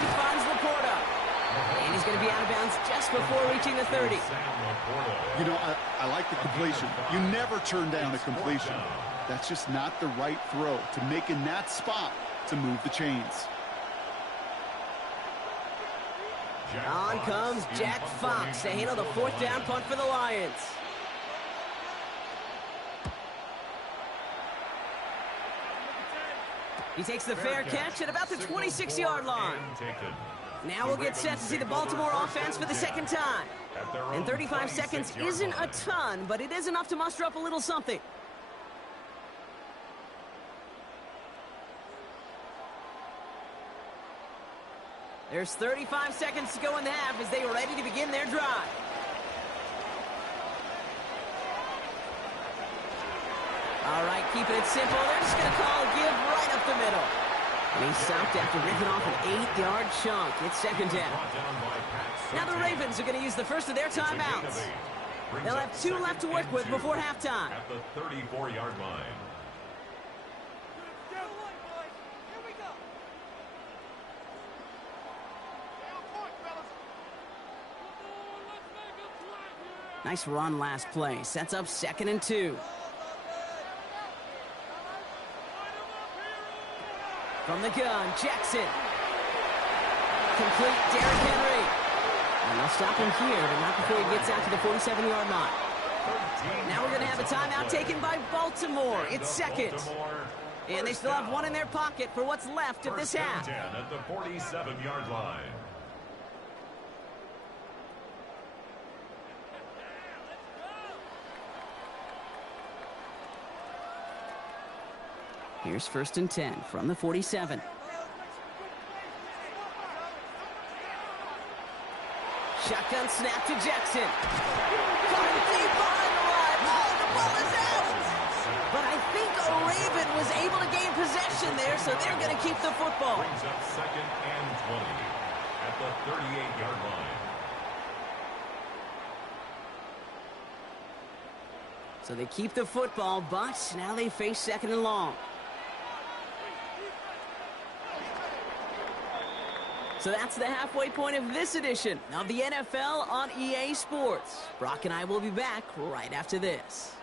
He finds Laporta. And he's going to be out of bounds just before reaching the 30. You know, I like the completion. You never turn down a completion. That's just not the right throw to make in that spot to move the chains. On comes Jack Fox to handle the 4th down punt for the Lions. He takes the fair catch at about the 26-yard line. Now we'll get set to see the Baltimore offense for the 2nd time. And 35 seconds isn't a ton, but it is enough to muster up a little something. There's 35 seconds to go in the half as they are ready to begin their drive. All right, keeping it simple. They're just going to call a give right up the middle. And he's stopped after ripping off an 8-yard chunk. It's second down. Now the Ravens are going to use the first of their timeouts. They'll have 2 left to work with before halftime. At the 34-yard line. Nice run last play. Sets up 2nd and 2. From the gun, Jackson. Complete, Derrick Henry. And they'll stop him here, but not before he gets out to the 47-yard line. Now we're going to have a timeout taken by Baltimore. It's second. And they still have 1 in their pocket for what's left of this half. At the 47-yard line. Here's 1st and 10 from the 47. Shotgun snap to Jackson. Coming deep behind the line. Oh, the ball is out. But I think a Raven was able to gain possession there, so they're going to keep the football. Brings up 2nd and 20 at the 38-yard line. So they keep the football, but now they face 2nd and long. So that's the halfway point of this edition of the NFL on EA Sports. Brock and I will be back right after this.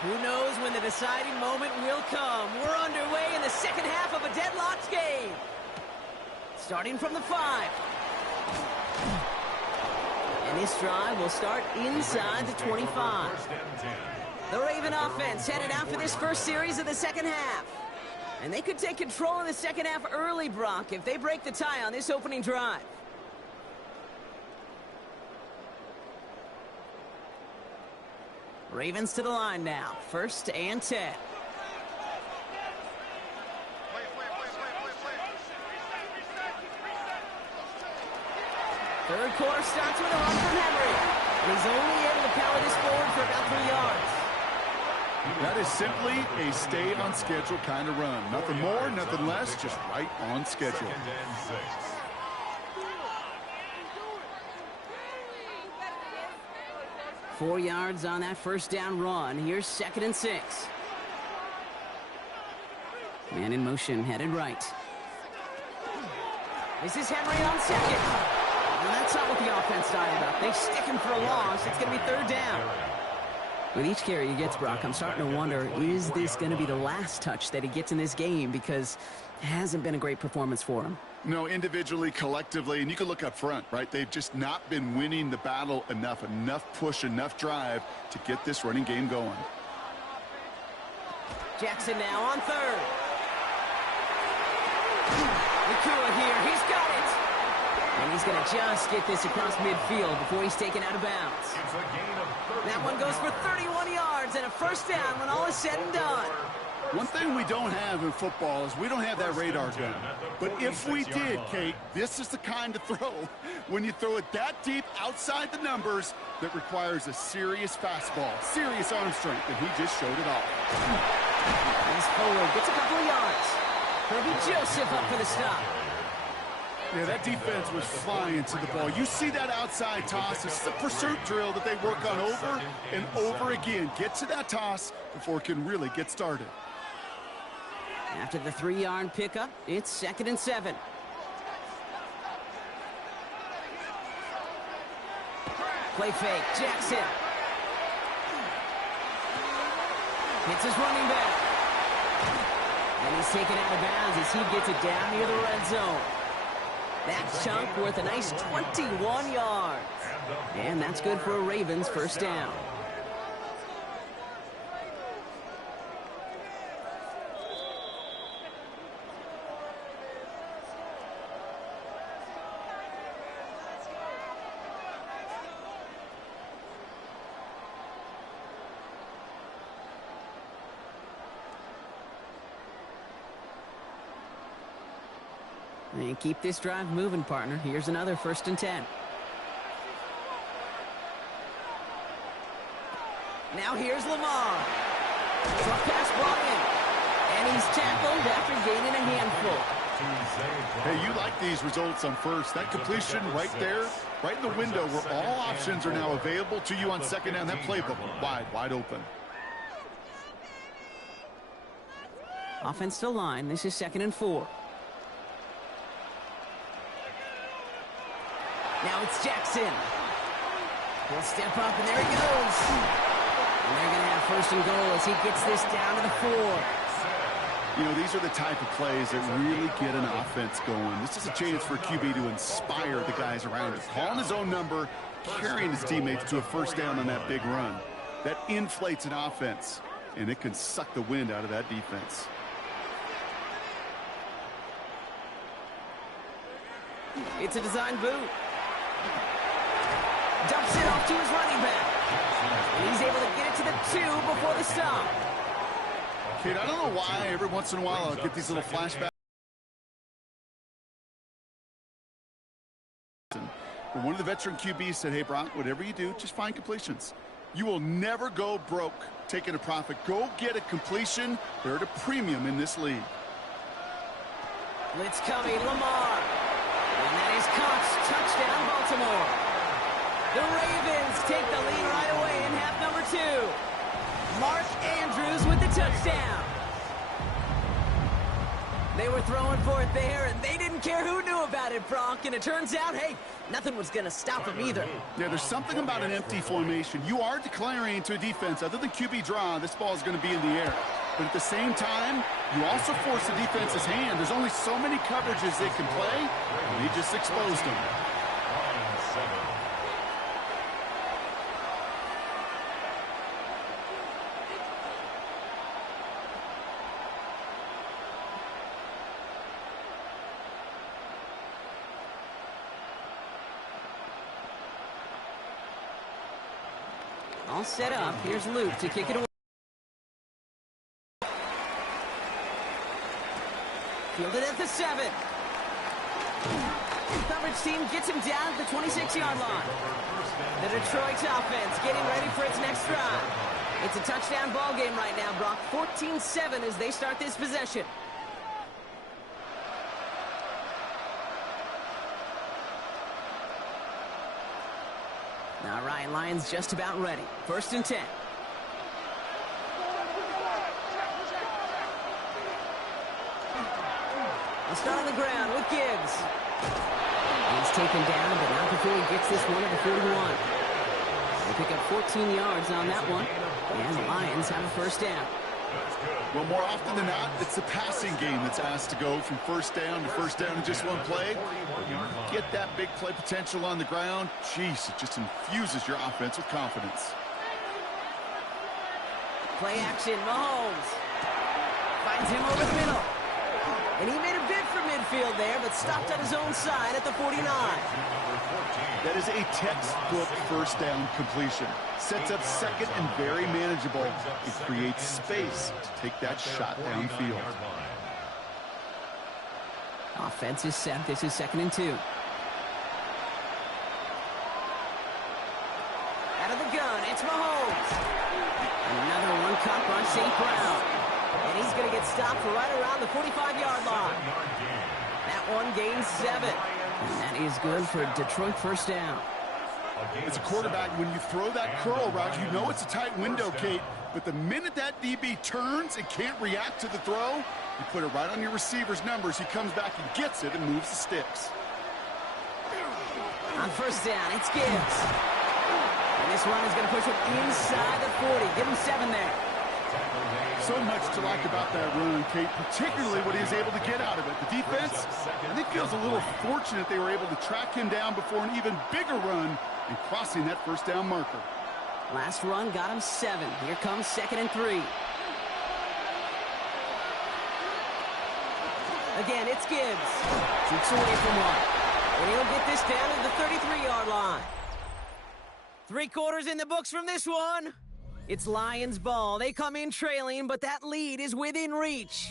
Who knows when the deciding moment will come? We're underway in the second half of a deadlocked game. Starting from the 5. And this drive will start inside the 25. The Raven offense headed out for this first series of the second half. And they could take control in the second half early, Brock, if they break the tie on this opening drive. Ravens to the line now. 1st and 10. Third quarter starts with a run from Henry. And he's only able to power this forward for about 3 yards. That is simply a stay-on-schedule kind of run. Nothing more, nothing less, just right on schedule. 2nd and 6. Four yards on that first down run. Here's 2nd and 6. Man in motion, headed right. This is Henry on 2nd. And that's not what the offense died about. They stick him for a loss. It's going to be 3rd down. With each carry he gets, Brock, I'm starting to wonder, is this going to be the last touch that he gets in this game? Because it hasn't been a great performance for him. No, individually, collectively, and you can look up front, right? They've just not been winning the battle enough push, enough drive to get this running game going. Jackson now on 3rd. Nakua here, he's got it. And he's going to just get this across midfield before he's taken out of bounds. It's a gain of 31 That one goes for 31 yards and a first down when all is said and done. One thing we don't have in football is we don't have that radar gun. But if we did, Kate, this is the kind of throw, when you throw it that deep outside the numbers, that requires a serious fastball, serious arm strength, and he just showed it off. He's forward, gets a couple of yards. Herbie Joseph up for the stop. Yeah, that defense was flying to the ball. You see that outside toss. It's the pursuit drill that they work on over and over again. Get to that toss before it can really get started. After the 3-yard pickup, it's 2nd and 7. Play fake, Jackson. Hits his running back. And he's taken out of bounds as he gets it down near the red zone. That chunk worth a nice 21 yards. And that's good for a Ravens first down. And keep this drive moving, partner. Here's another 1st and 10. Now here's Lamar. Short pass ball in. And he's tackled after gaining a handful. Hey, you like these results on first. That completion right there, right in the window where all options are now available to you on second down. That playbook wide open. Offensive line. This is 2nd and 4. Now it's Jackson. He'll step up, and there he goes. And they're going to have 1st and goal as he gets this down to the 4. You know, these are the type of plays that really get an offense going. This is a chance for QB to inspire the guys around him. Calling his own number, carrying his teammates to a 1st down on that big run. That inflates an offense, and it can suck the wind out of that defense. It's a design boot. Dumps it off to his running back. And he's able to get it to the 2 before the stop. Kid, I don't know why every once in a while I'll get these little flashbacks. But one of the veteran QBs said, hey, Brock, whatever you do, just find completions. You will never go broke taking a profit. Go get a completion. They're at a premium in this league. Blitz coming, Lamar. And that is Cox. Touchdown, Baltimore. The Ravens take the lead right away in half number 2. Mark Andrews with the touchdown. They were throwing for it there, and they didn't care who knew about it, Brock. And it turns out, hey, nothing was going to stop them either. Yeah, there's something about an empty formation. You are declaring to a defense, other than QB draw, this ball is going to be in the air. But at the same time, you also force the defense's hand. There's only so many coverages they can play, and they just exposed them. All set up. Here's Luke to kick it away. Fielded at the 7. Coverage team gets him down at the 26-yard line. The Detroit offense getting ready for its next drive. It's a touchdown ball game right now, Brock. 14-7 as they start this possession. All right, Lions just about ready. 1st and 10. They'll start on the ground with Gibbs. He's taken down, but not before he gets this one at the 41. They pick up 14 yards on that one, and the Lions have a 1st down. Well, more often than not, it's the passing game that's asked to go from 1st down to 1st down in just one play. You get that big play potential on the ground, jeez, it just infuses your offense with confidence. Play action, Mahomes. Finds him over the middle. And he made a bid for midfield there, but stopped on his own side at the 49. That is a textbook 1st down completion. Sets up 2nd and very manageable. It creates space to take that shot downfield. Offense is set. This is 2nd and 2. Out of the gun, it's Mahomes. Another one caught by St. Brown. And he's going to get stopped right around the 45-yard line. That one gains 7. And that is good for Detroit 1st down. As a quarterback, when you throw that curl route, you know it's a tight window, Kate. But the minute that DB turns and can't react to the throw, you put it right on your receiver's numbers. He comes back and gets it and moves the sticks. On 1st down, it's Gibbs. And this run is going to push him inside the 40. Give him 7 there. So much to like about that run, Kate, particularly what he was able to get out of it. The defense, I think, feels a little fortunate they were able to track him down before an even bigger run and crossing that 1st down marker. Last run got him 7. Here comes 2nd and 3. Again, it's Gibbs. Shoots away from one. And he'll get this down to the 33-yard line. 3 quarters in the books from this one. It's Lions ball. They come in trailing, but that lead is within reach.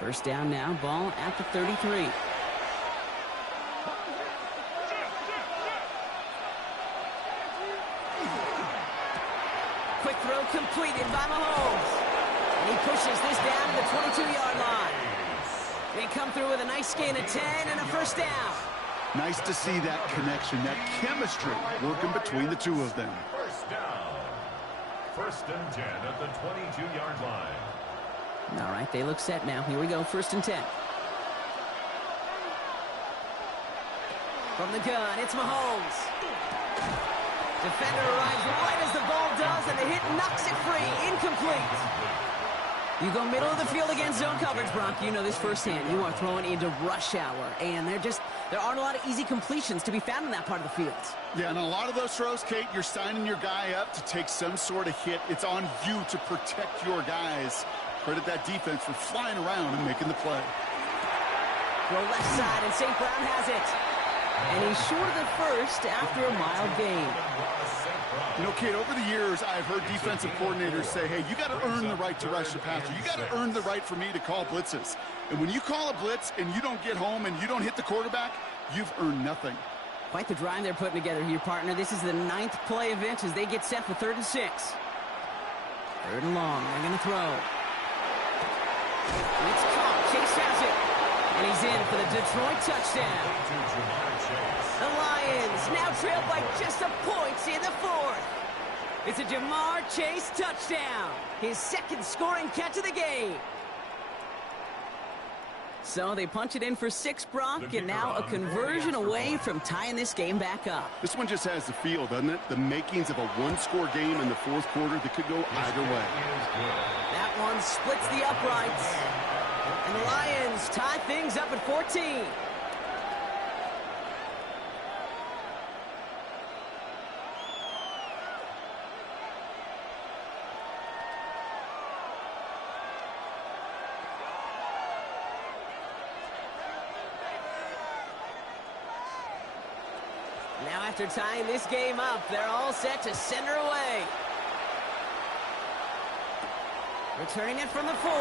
First down now, ball at the 33. Quick throw completed by Mahomes. And he pushes this down to the 22-yard line. They come through with a nice gain of 10 and a first down. Nice to see that connection, that chemistry working between the two of them. First down. First and 10 at the 22-yard line. All right, they look set now. Here we go, first and 10. From the gun, it's Mahomes. Defender arrives right as the ball does, and the hit knocks it free. Incomplete. You go middle of the field against zone coverage, Brock. You know this firsthand. You are throwing into rush hour, and there aren't a lot of easy completions to be found in that part of the field. Yeah, and a lot of those throws, Kate, you're signing your guy up to take some sort of hit. It's on you to protect your guys. Credit that defense for flying around and making the play. Throw left side, and St. Brown has it. And he's short of the first after a mild gain. You know, Kate, over the years, I've heard defensive coordinators say, hey, you got to earn the right to rush the passer. You got to earn the right for me to call blitzes. And when you call a blitz and you don't get home and you don't hit the quarterback, you've earned nothing. Quite the drive they're putting together here, partner. This is the 9th play of it as they get set for 3rd and 6. 3rd and long. They're going to throw. It's caught. Chase has it. And he's in for the Detroit touchdown. The Lions now trail by just a point in the 4th. It's a Ja'Marr Chase touchdown. His 2nd scoring catch of the game. So they punch it in for 6, Brock, and now a conversion away from tying this game back up. This one just has the feel, doesn't it? The makings of a one-score game in the 4th quarter that could go either way. That one splits the uprights. And the Lions tie things up at 14. Now after tying this game up, they're all set to send her away. Returning it from the 4.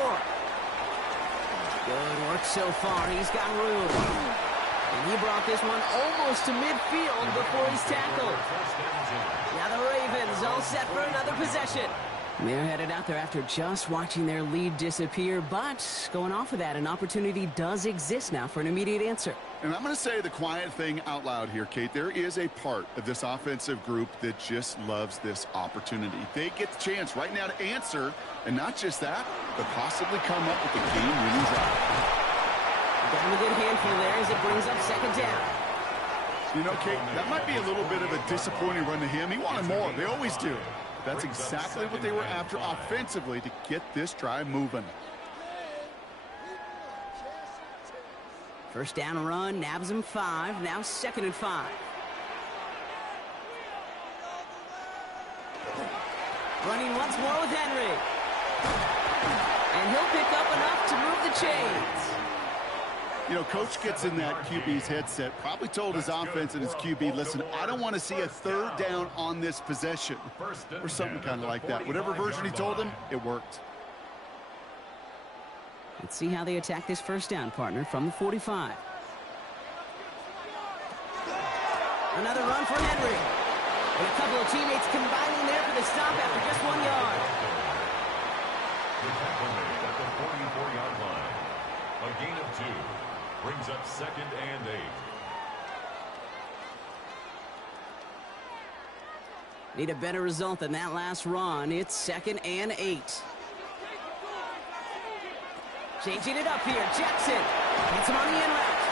Good work so far. He's got room. And he brought this one almost to midfield before he's tackled. Now the Ravens all set for another possession. They're headed out there after just watching their lead disappear, but going off of that, an opportunity does exist now for an immediate answer. And I'm going to say the quiet thing out loud here, Kate. There is a part of this offensive group that just loves this opportunity. They get the chance right now to answer, and not just that, but possibly come up with a game-winning drive. Got him a good handful there as it brings up 2nd down. You know, Kate, that might be a little bit of a disappointing run to him. He wanted more. They always do. That's exactly what they were after offensively to get this drive moving. First down run, nabs him 5, now 2nd and 5. Running once more with Henry. And he'll pick up enough to move the chains. You know, Coach gets in that QB's headset, probably told his offense and his QB, listen, I don't want to see a 3rd down on this possession. Or something kind of like that. Whatever version he told him, it worked. Let's see how they attack this first down, partner, from the 45. Another run for Henry. And a couple of teammates combining there for the stop after just 1 yard. The tackle made at the 44-yard line. A gain of 2 brings up 2nd and 8. Need a better result than that last run. It's 2nd and 8. Changing it up here, Jackson. Hits him on the in route.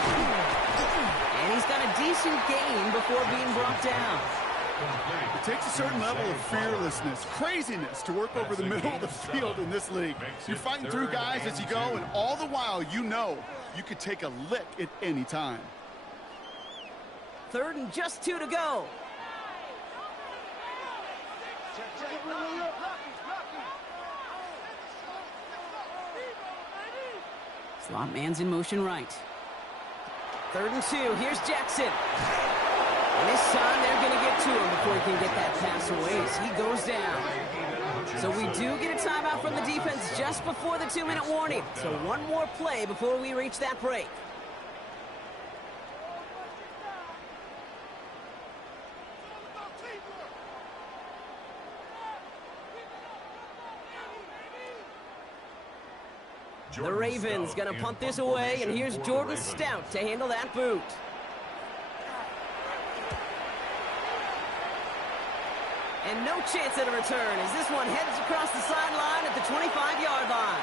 And he's got a decent gain before being brought down. It takes a certain level of fearlessness, craziness to work over the middle of the field in this league. You're fighting through guys as you go, and all the while you know you could take a lick at any time. 3rd and just 2 to go. Slot man's in motion right. 3rd and 2. Here's Jackson. And this time they're going to get to him before he can get that pass away as he goes down. So we do get a timeout from the defense just before the 2-minute warning. So one more play before we reach that break. The Ravens going to punt this away, and here's Jordan Stout to handle that boot. And no chance at a return as this one heads across the sideline at the 25-yard line.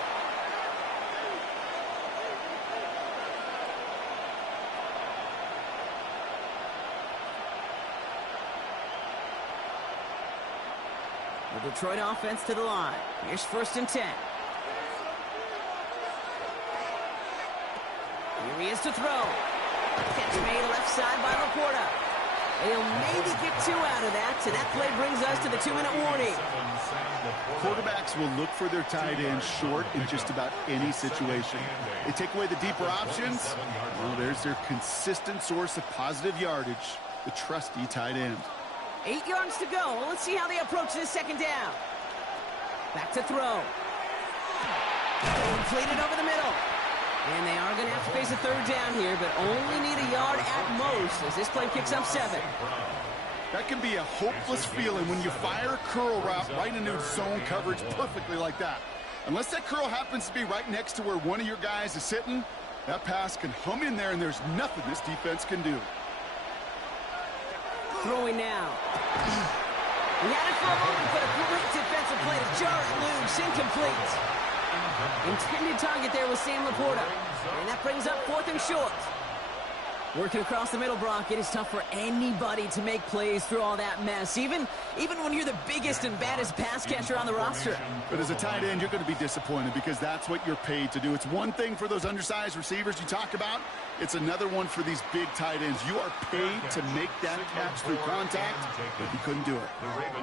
The Detroit offense to the line. Here's 1st and 10. Here he is to throw. Catch made left side by Laporta. He'll maybe get 2 out of that, so that play brings us to the 2-minute warning. Quarterbacks will look for their tight end short in just about any situation. They take away the deeper options. Well, there's their consistent source of positive yardage, the trusty tight end. 8 yards to go. Well, let's see how they approach this 2nd down. Back to throw. Completed over the middle. And they are going to have to face a 3rd down here, but only need a yard at most as this play kicks up 7. That can be a hopeless feeling when you fire a curl route right into zone coverage perfectly like that. Unless that curl happens to be right next to where one of your guys is sitting, that pass can hum in there and there's nothing this defense can do. Throwing now. He had it for a moment, but a great defensive play to jar it loose. Incomplete. Intended target there was Sam Laporta. And that brings up 4th and short. Working across the middle, Brock, it is tough for anybody to make plays through all that mess, even when you're the biggest and baddest pass catcher on the roster. But as a tight end, you're going to be disappointed because that's what you're paid to do. It's one thing for those undersized receivers you talk about. It's another one for these big tight ends. You are paid to make that catch through contact, but you couldn't do it.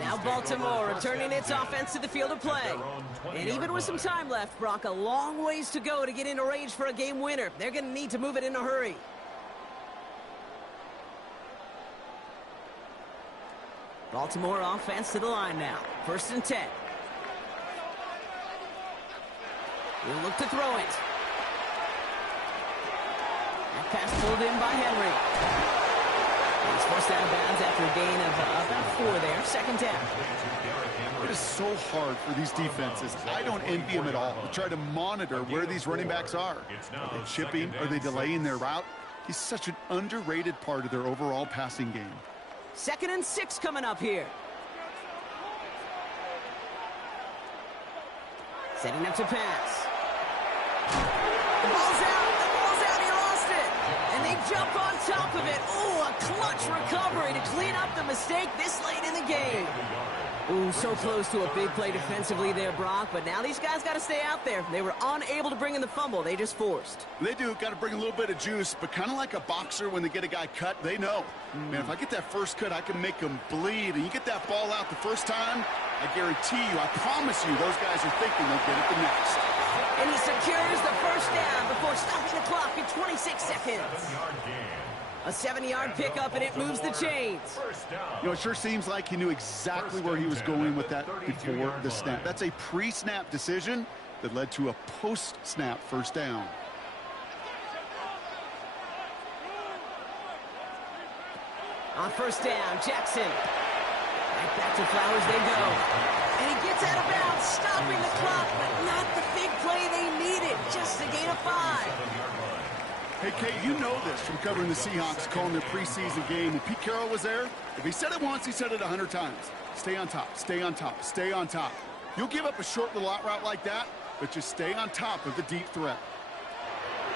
Now Baltimore returning its offense to the field of play. And even with some time left, Brock, a long ways to go to get into range for a game winner. They're going to need to move it in a hurry. Baltimore offense to the line now. 1st and 10. He'll look to throw it. That pass pulled in by Henry. He's forced out of bounds after a gain of about 4 there. 2nd down. It is so hard for these defenses. I don't envy them at all. To try to monitor where these running backs are. Are they chipping? Are they delaying their route? He's such an underrated part of their overall passing game. 2nd and 6 coming up here. Setting up to pass. The ball's out, he lost it. And they jump on top of it. Ooh, a clutch recovery to clean up the mistake this late in the game. Ooh, so close to a big play defensively there, Brock, but now these guys got to stay out there. They were unable to bring in the fumble. They just forced. They do. Got to bring a little bit of juice, but kind of like a boxer when they get a guy cut, they know. Man, if I get that first cut, I can make them bleed. And you get that ball out the first time, I guarantee you, I promise you, those guys are thinking they'll get it the next. And he secures the 1st down before stopping the clock in 26 seconds. A 7-yard pickup, and it moves the chains. You know, it sure seems like he knew exactly where he was going with that before the snap. That's a pre-snap decision that led to a post-snap 1st down. On 1st down, Jackson. Right back to Flowers they go. And he gets out of bounds, stopping the clock, but not the big play they needed. Just a gain of 5. Hey, Kate, you know this from covering the Seahawks, calling their preseason game. And Pete Carroll was there. If he said it once, he said it 100 times. Stay on top, stay on top, stay on top. You'll give up a short little out route like that, but just stay on top of the deep threat.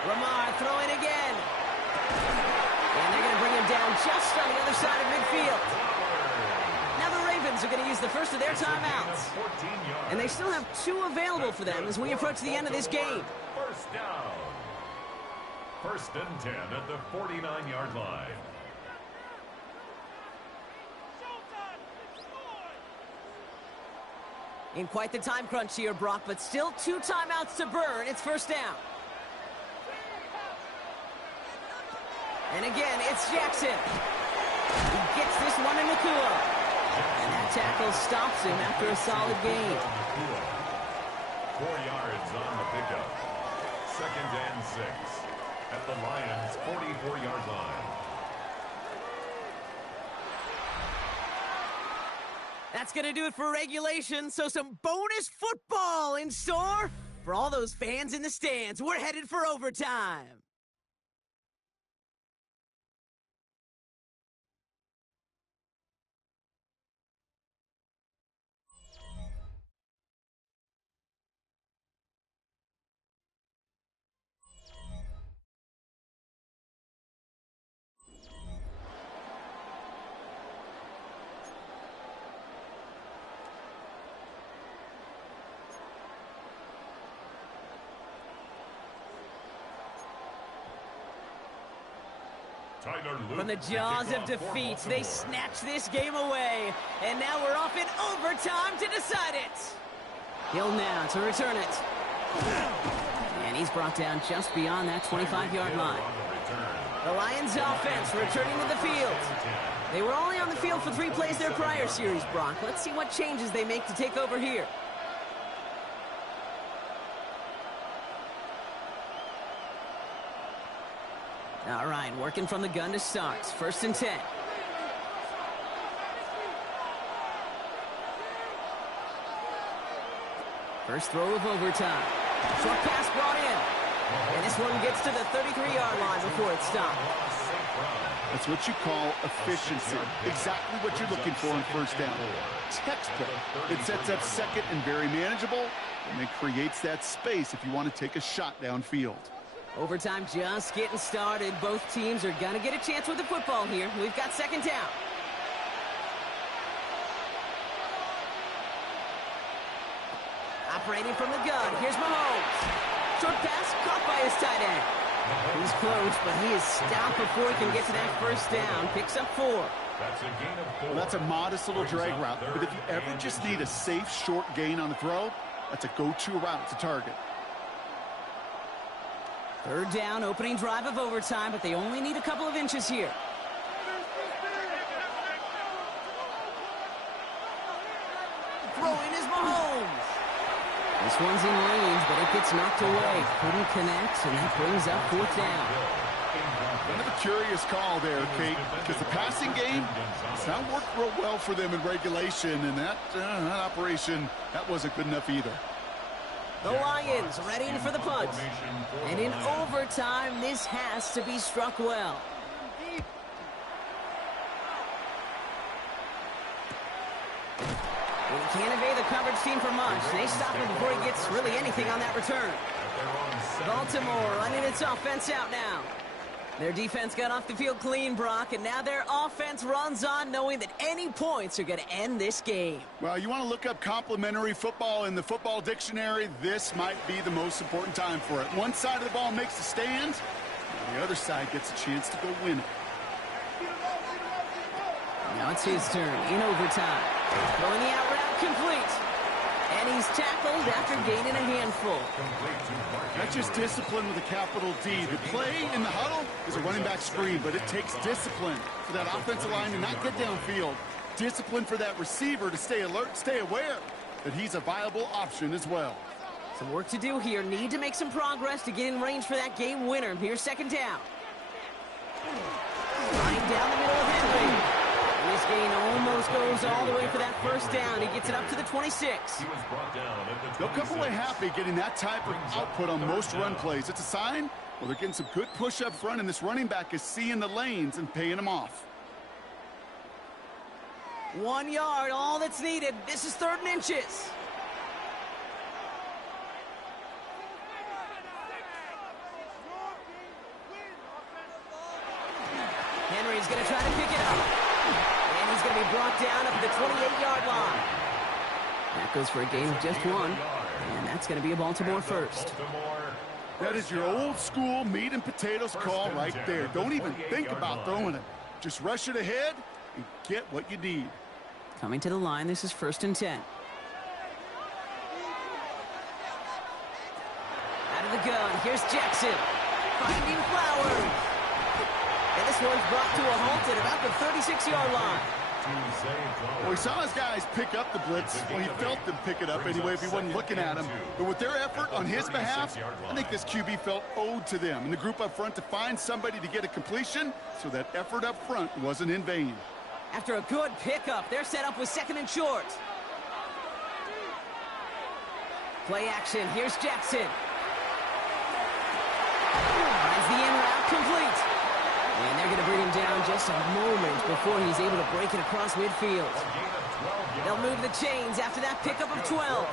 Lamar throwing again. And they're going to bring him down just on the other side of midfield. Now the Ravens are going to use the first of their timeouts. And they still have 2 available for them as we approach the end of this game. 1st down. 1st and 10 at the 49-yard line. In quite the time crunch here, Brock, but still 2 timeouts to burn. It's 1st down. And again, it's Jackson. He gets this one in Nakua. And that tackle stops him after a solid gain. 4 yards on the pickup. 2nd and 6 at the Lions' 44-yard line. That's going to do it for regulation, so some bonus football in store for all those fans in the stands. We're headed for overtime. From the jaws of defeat, they snatch this game away. And now we're off in overtime to decide it. Hill now to return it. And he's brought down just beyond that 25-yard line. The Lions offense returning to the field. They were only on the field for 3 plays their prior series, Brock. Let's see what changes they make to take over here. All right, working from the gun to start. 1st and 10. First throw of overtime. Short pass brought in. And this one gets to the 33-yard line before it's stopped. That's what you call efficiency. Exactly what you're looking for in 1st down. Textbook. It sets up 2nd and very manageable, and it creates that space if you want to take a shot downfield. Overtime just getting started. Both teams are going to get a chance with the football here. We've got 2nd down. Operating from the gun. Here's Mahomes. Short pass caught by his tight end. He's close, but he is stopped before he can get to that 1st down. Picks up 4. That's a gain of 4. Well, that's a modest little drag route, but if you ever just need a safe short gain on the throw, that's a go-to route to target. 3rd down, opening drive of overtime, but they only need a couple of inches here. Throwing is Mahomes. This one's in range, but it gets knocked away. Couldn't connect, and that brings up 4th down. Kind of a curious call there, Kate, because the passing game, it's not worked real well for them in regulation, and that operation, that wasn't good enough either. The Lions ready for the punt. And in overtime, this has to be struck well. He can't evade the coverage team for much. They stop him before he gets really anything on that return. Baltimore running its offense out now. Their defense got off the field clean, Brock, and now their offense runs on knowing that any points are going to end this game. Well, you want to look up complimentary football in the football dictionary, this might be the most important time for it. One side of the ball makes a stand, and the other side gets a chance to go win it. Now it's his turn in overtime. Throwing the out route complete. And he's tackled after gaining a handful. That's just discipline with a capital D. The play in the huddle is a running back screen, but it takes discipline for that offensive line to not get downfield. Discipline for that receiver to stay alert, stay aware that he's a viable option as well. Some work to do here. Need to make some progress to get in range for that game winner. Here's 2nd down. Line down the middle of Henry. This gain almost goes all the way for that 1st down. He gets it up to the 26. They'll come away happy getting that type of output on most run plays. It's a sign, well, they're getting some good push up front, and this running back is seeing the lanes and paying them off. 1 yard, all that's needed. This is 3rd and inches. Henry's going to try to pick it up. And he's going to be brought down up at the 28-yard line. That goes for a gain of just 1. And that's going to be a Baltimore 1st. That is your old school meat and potatoes call right there. Don't even think about throwing it. Just rush it ahead and get what you need. Coming to the line, this is 1st and 10. Out of the gun, here's Jackson. Finding Flowers. And this one's brought to a halt at about the 36-yard line. Well, he saw his guys pick up the blitz. Well, he felt them pick it up anyway if he wasn't looking at him. But with their effort on his behalf, I think this QB felt owed to them and the group up front to find somebody to get a completion, so that effort up front wasn't in vain. After a good pickup, they're set up with 2nd and short. Play action. Here's Jackson. Finds the in route complete. And they're going to bring him down just a moment before he's able to break it across midfield. They'll move the chains after that pickup of 12.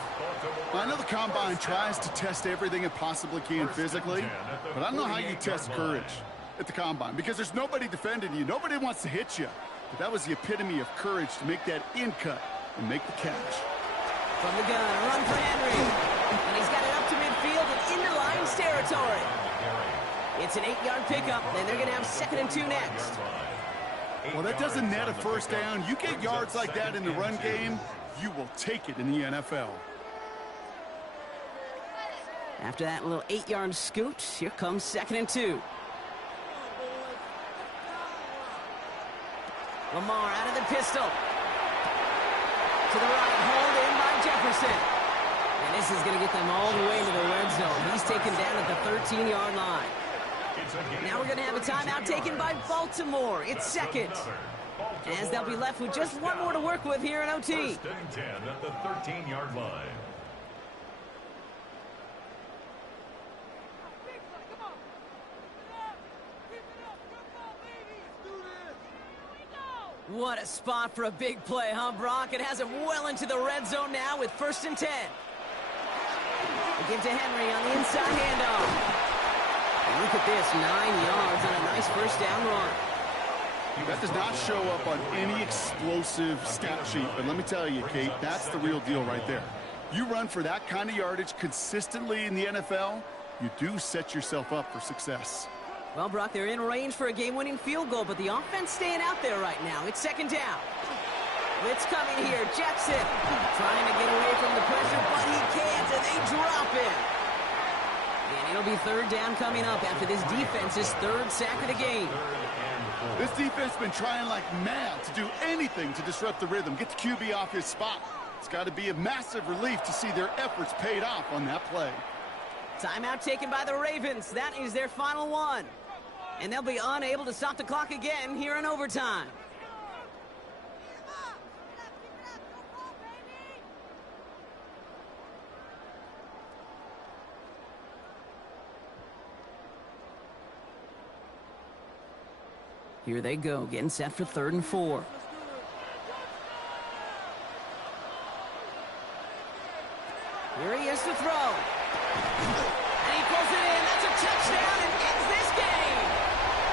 Well, I know the Combine tries to test everything it possibly can physically, but I don't know how you test courage at the Combine, because there's nobody defending you. Nobody wants to hit you. But that was the epitome of courage to make that in cut and make the catch. From the gun, a run for Henry. And he's got it up to midfield and into Lions territory. It's an 8-yard pickup, and they're going to have 2nd and 2 next. Well, that doesn't net a first down. You get yards like that in the run game, you will take it in the NFL. After that little 8-yard scoot, here comes 2nd and 2. Lamar out of the pistol. To the right, hauled in by Jefferson. And this is going to get them all the way to the red zone. He's taken down at the 13-yard line. Now we're going to have a timeout taken by Baltimore. It's 2nd. As they'll be left with just one more to work with here in OT. 1st and 10 at the 13-yard line. What a spot for a big play, huh, Brock? It has him well into the red zone now with 1st and 10. They give to Henry on the inside handoff. And look at this, 9 yards on a nice 1st down run. That does not show up on any explosive stat sheet, but let me tell you, Kate, that's the real deal right there. You run for that kind of yardage consistently in the NFL, you do set yourself up for success. Well, Brock, they're in range for a game-winning field goal, but the offense staying out there right now. It's 2nd down. Blitz coming here. Jackson trying to get away from the pressure, but he can't, and they drop him. And it'll be 3rd down coming up after this defense's 3rd sack of the game. This defense has been trying like mad to do anything to disrupt the rhythm, get the QB off his spot. It's got to be a massive relief to see their efforts paid off on that play. Timeout taken by the Ravens. That is their final one. And they'll be unable to stop the clock again here in overtime. Here they go, getting set for 3rd and 4. Here he is to throw. And he pulls it in. That's a touchdown and ends this game.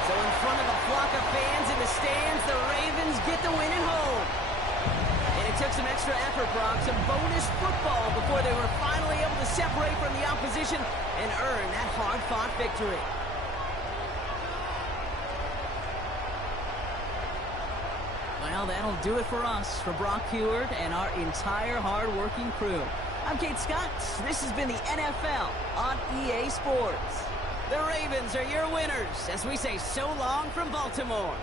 So in front of a flock of fans in the stands, the Ravens get the win at home. And it took some extra effort, Brock, some bonus football before they were finally able to separate from the opposition and earn that hard-fought victory. Well, that'll do it for us, for Brock Huard and our entire hard-working crew. I'm Kate Scott. This has been the NFL on EA Sports. The Ravens are your winners as we say so long from Baltimore.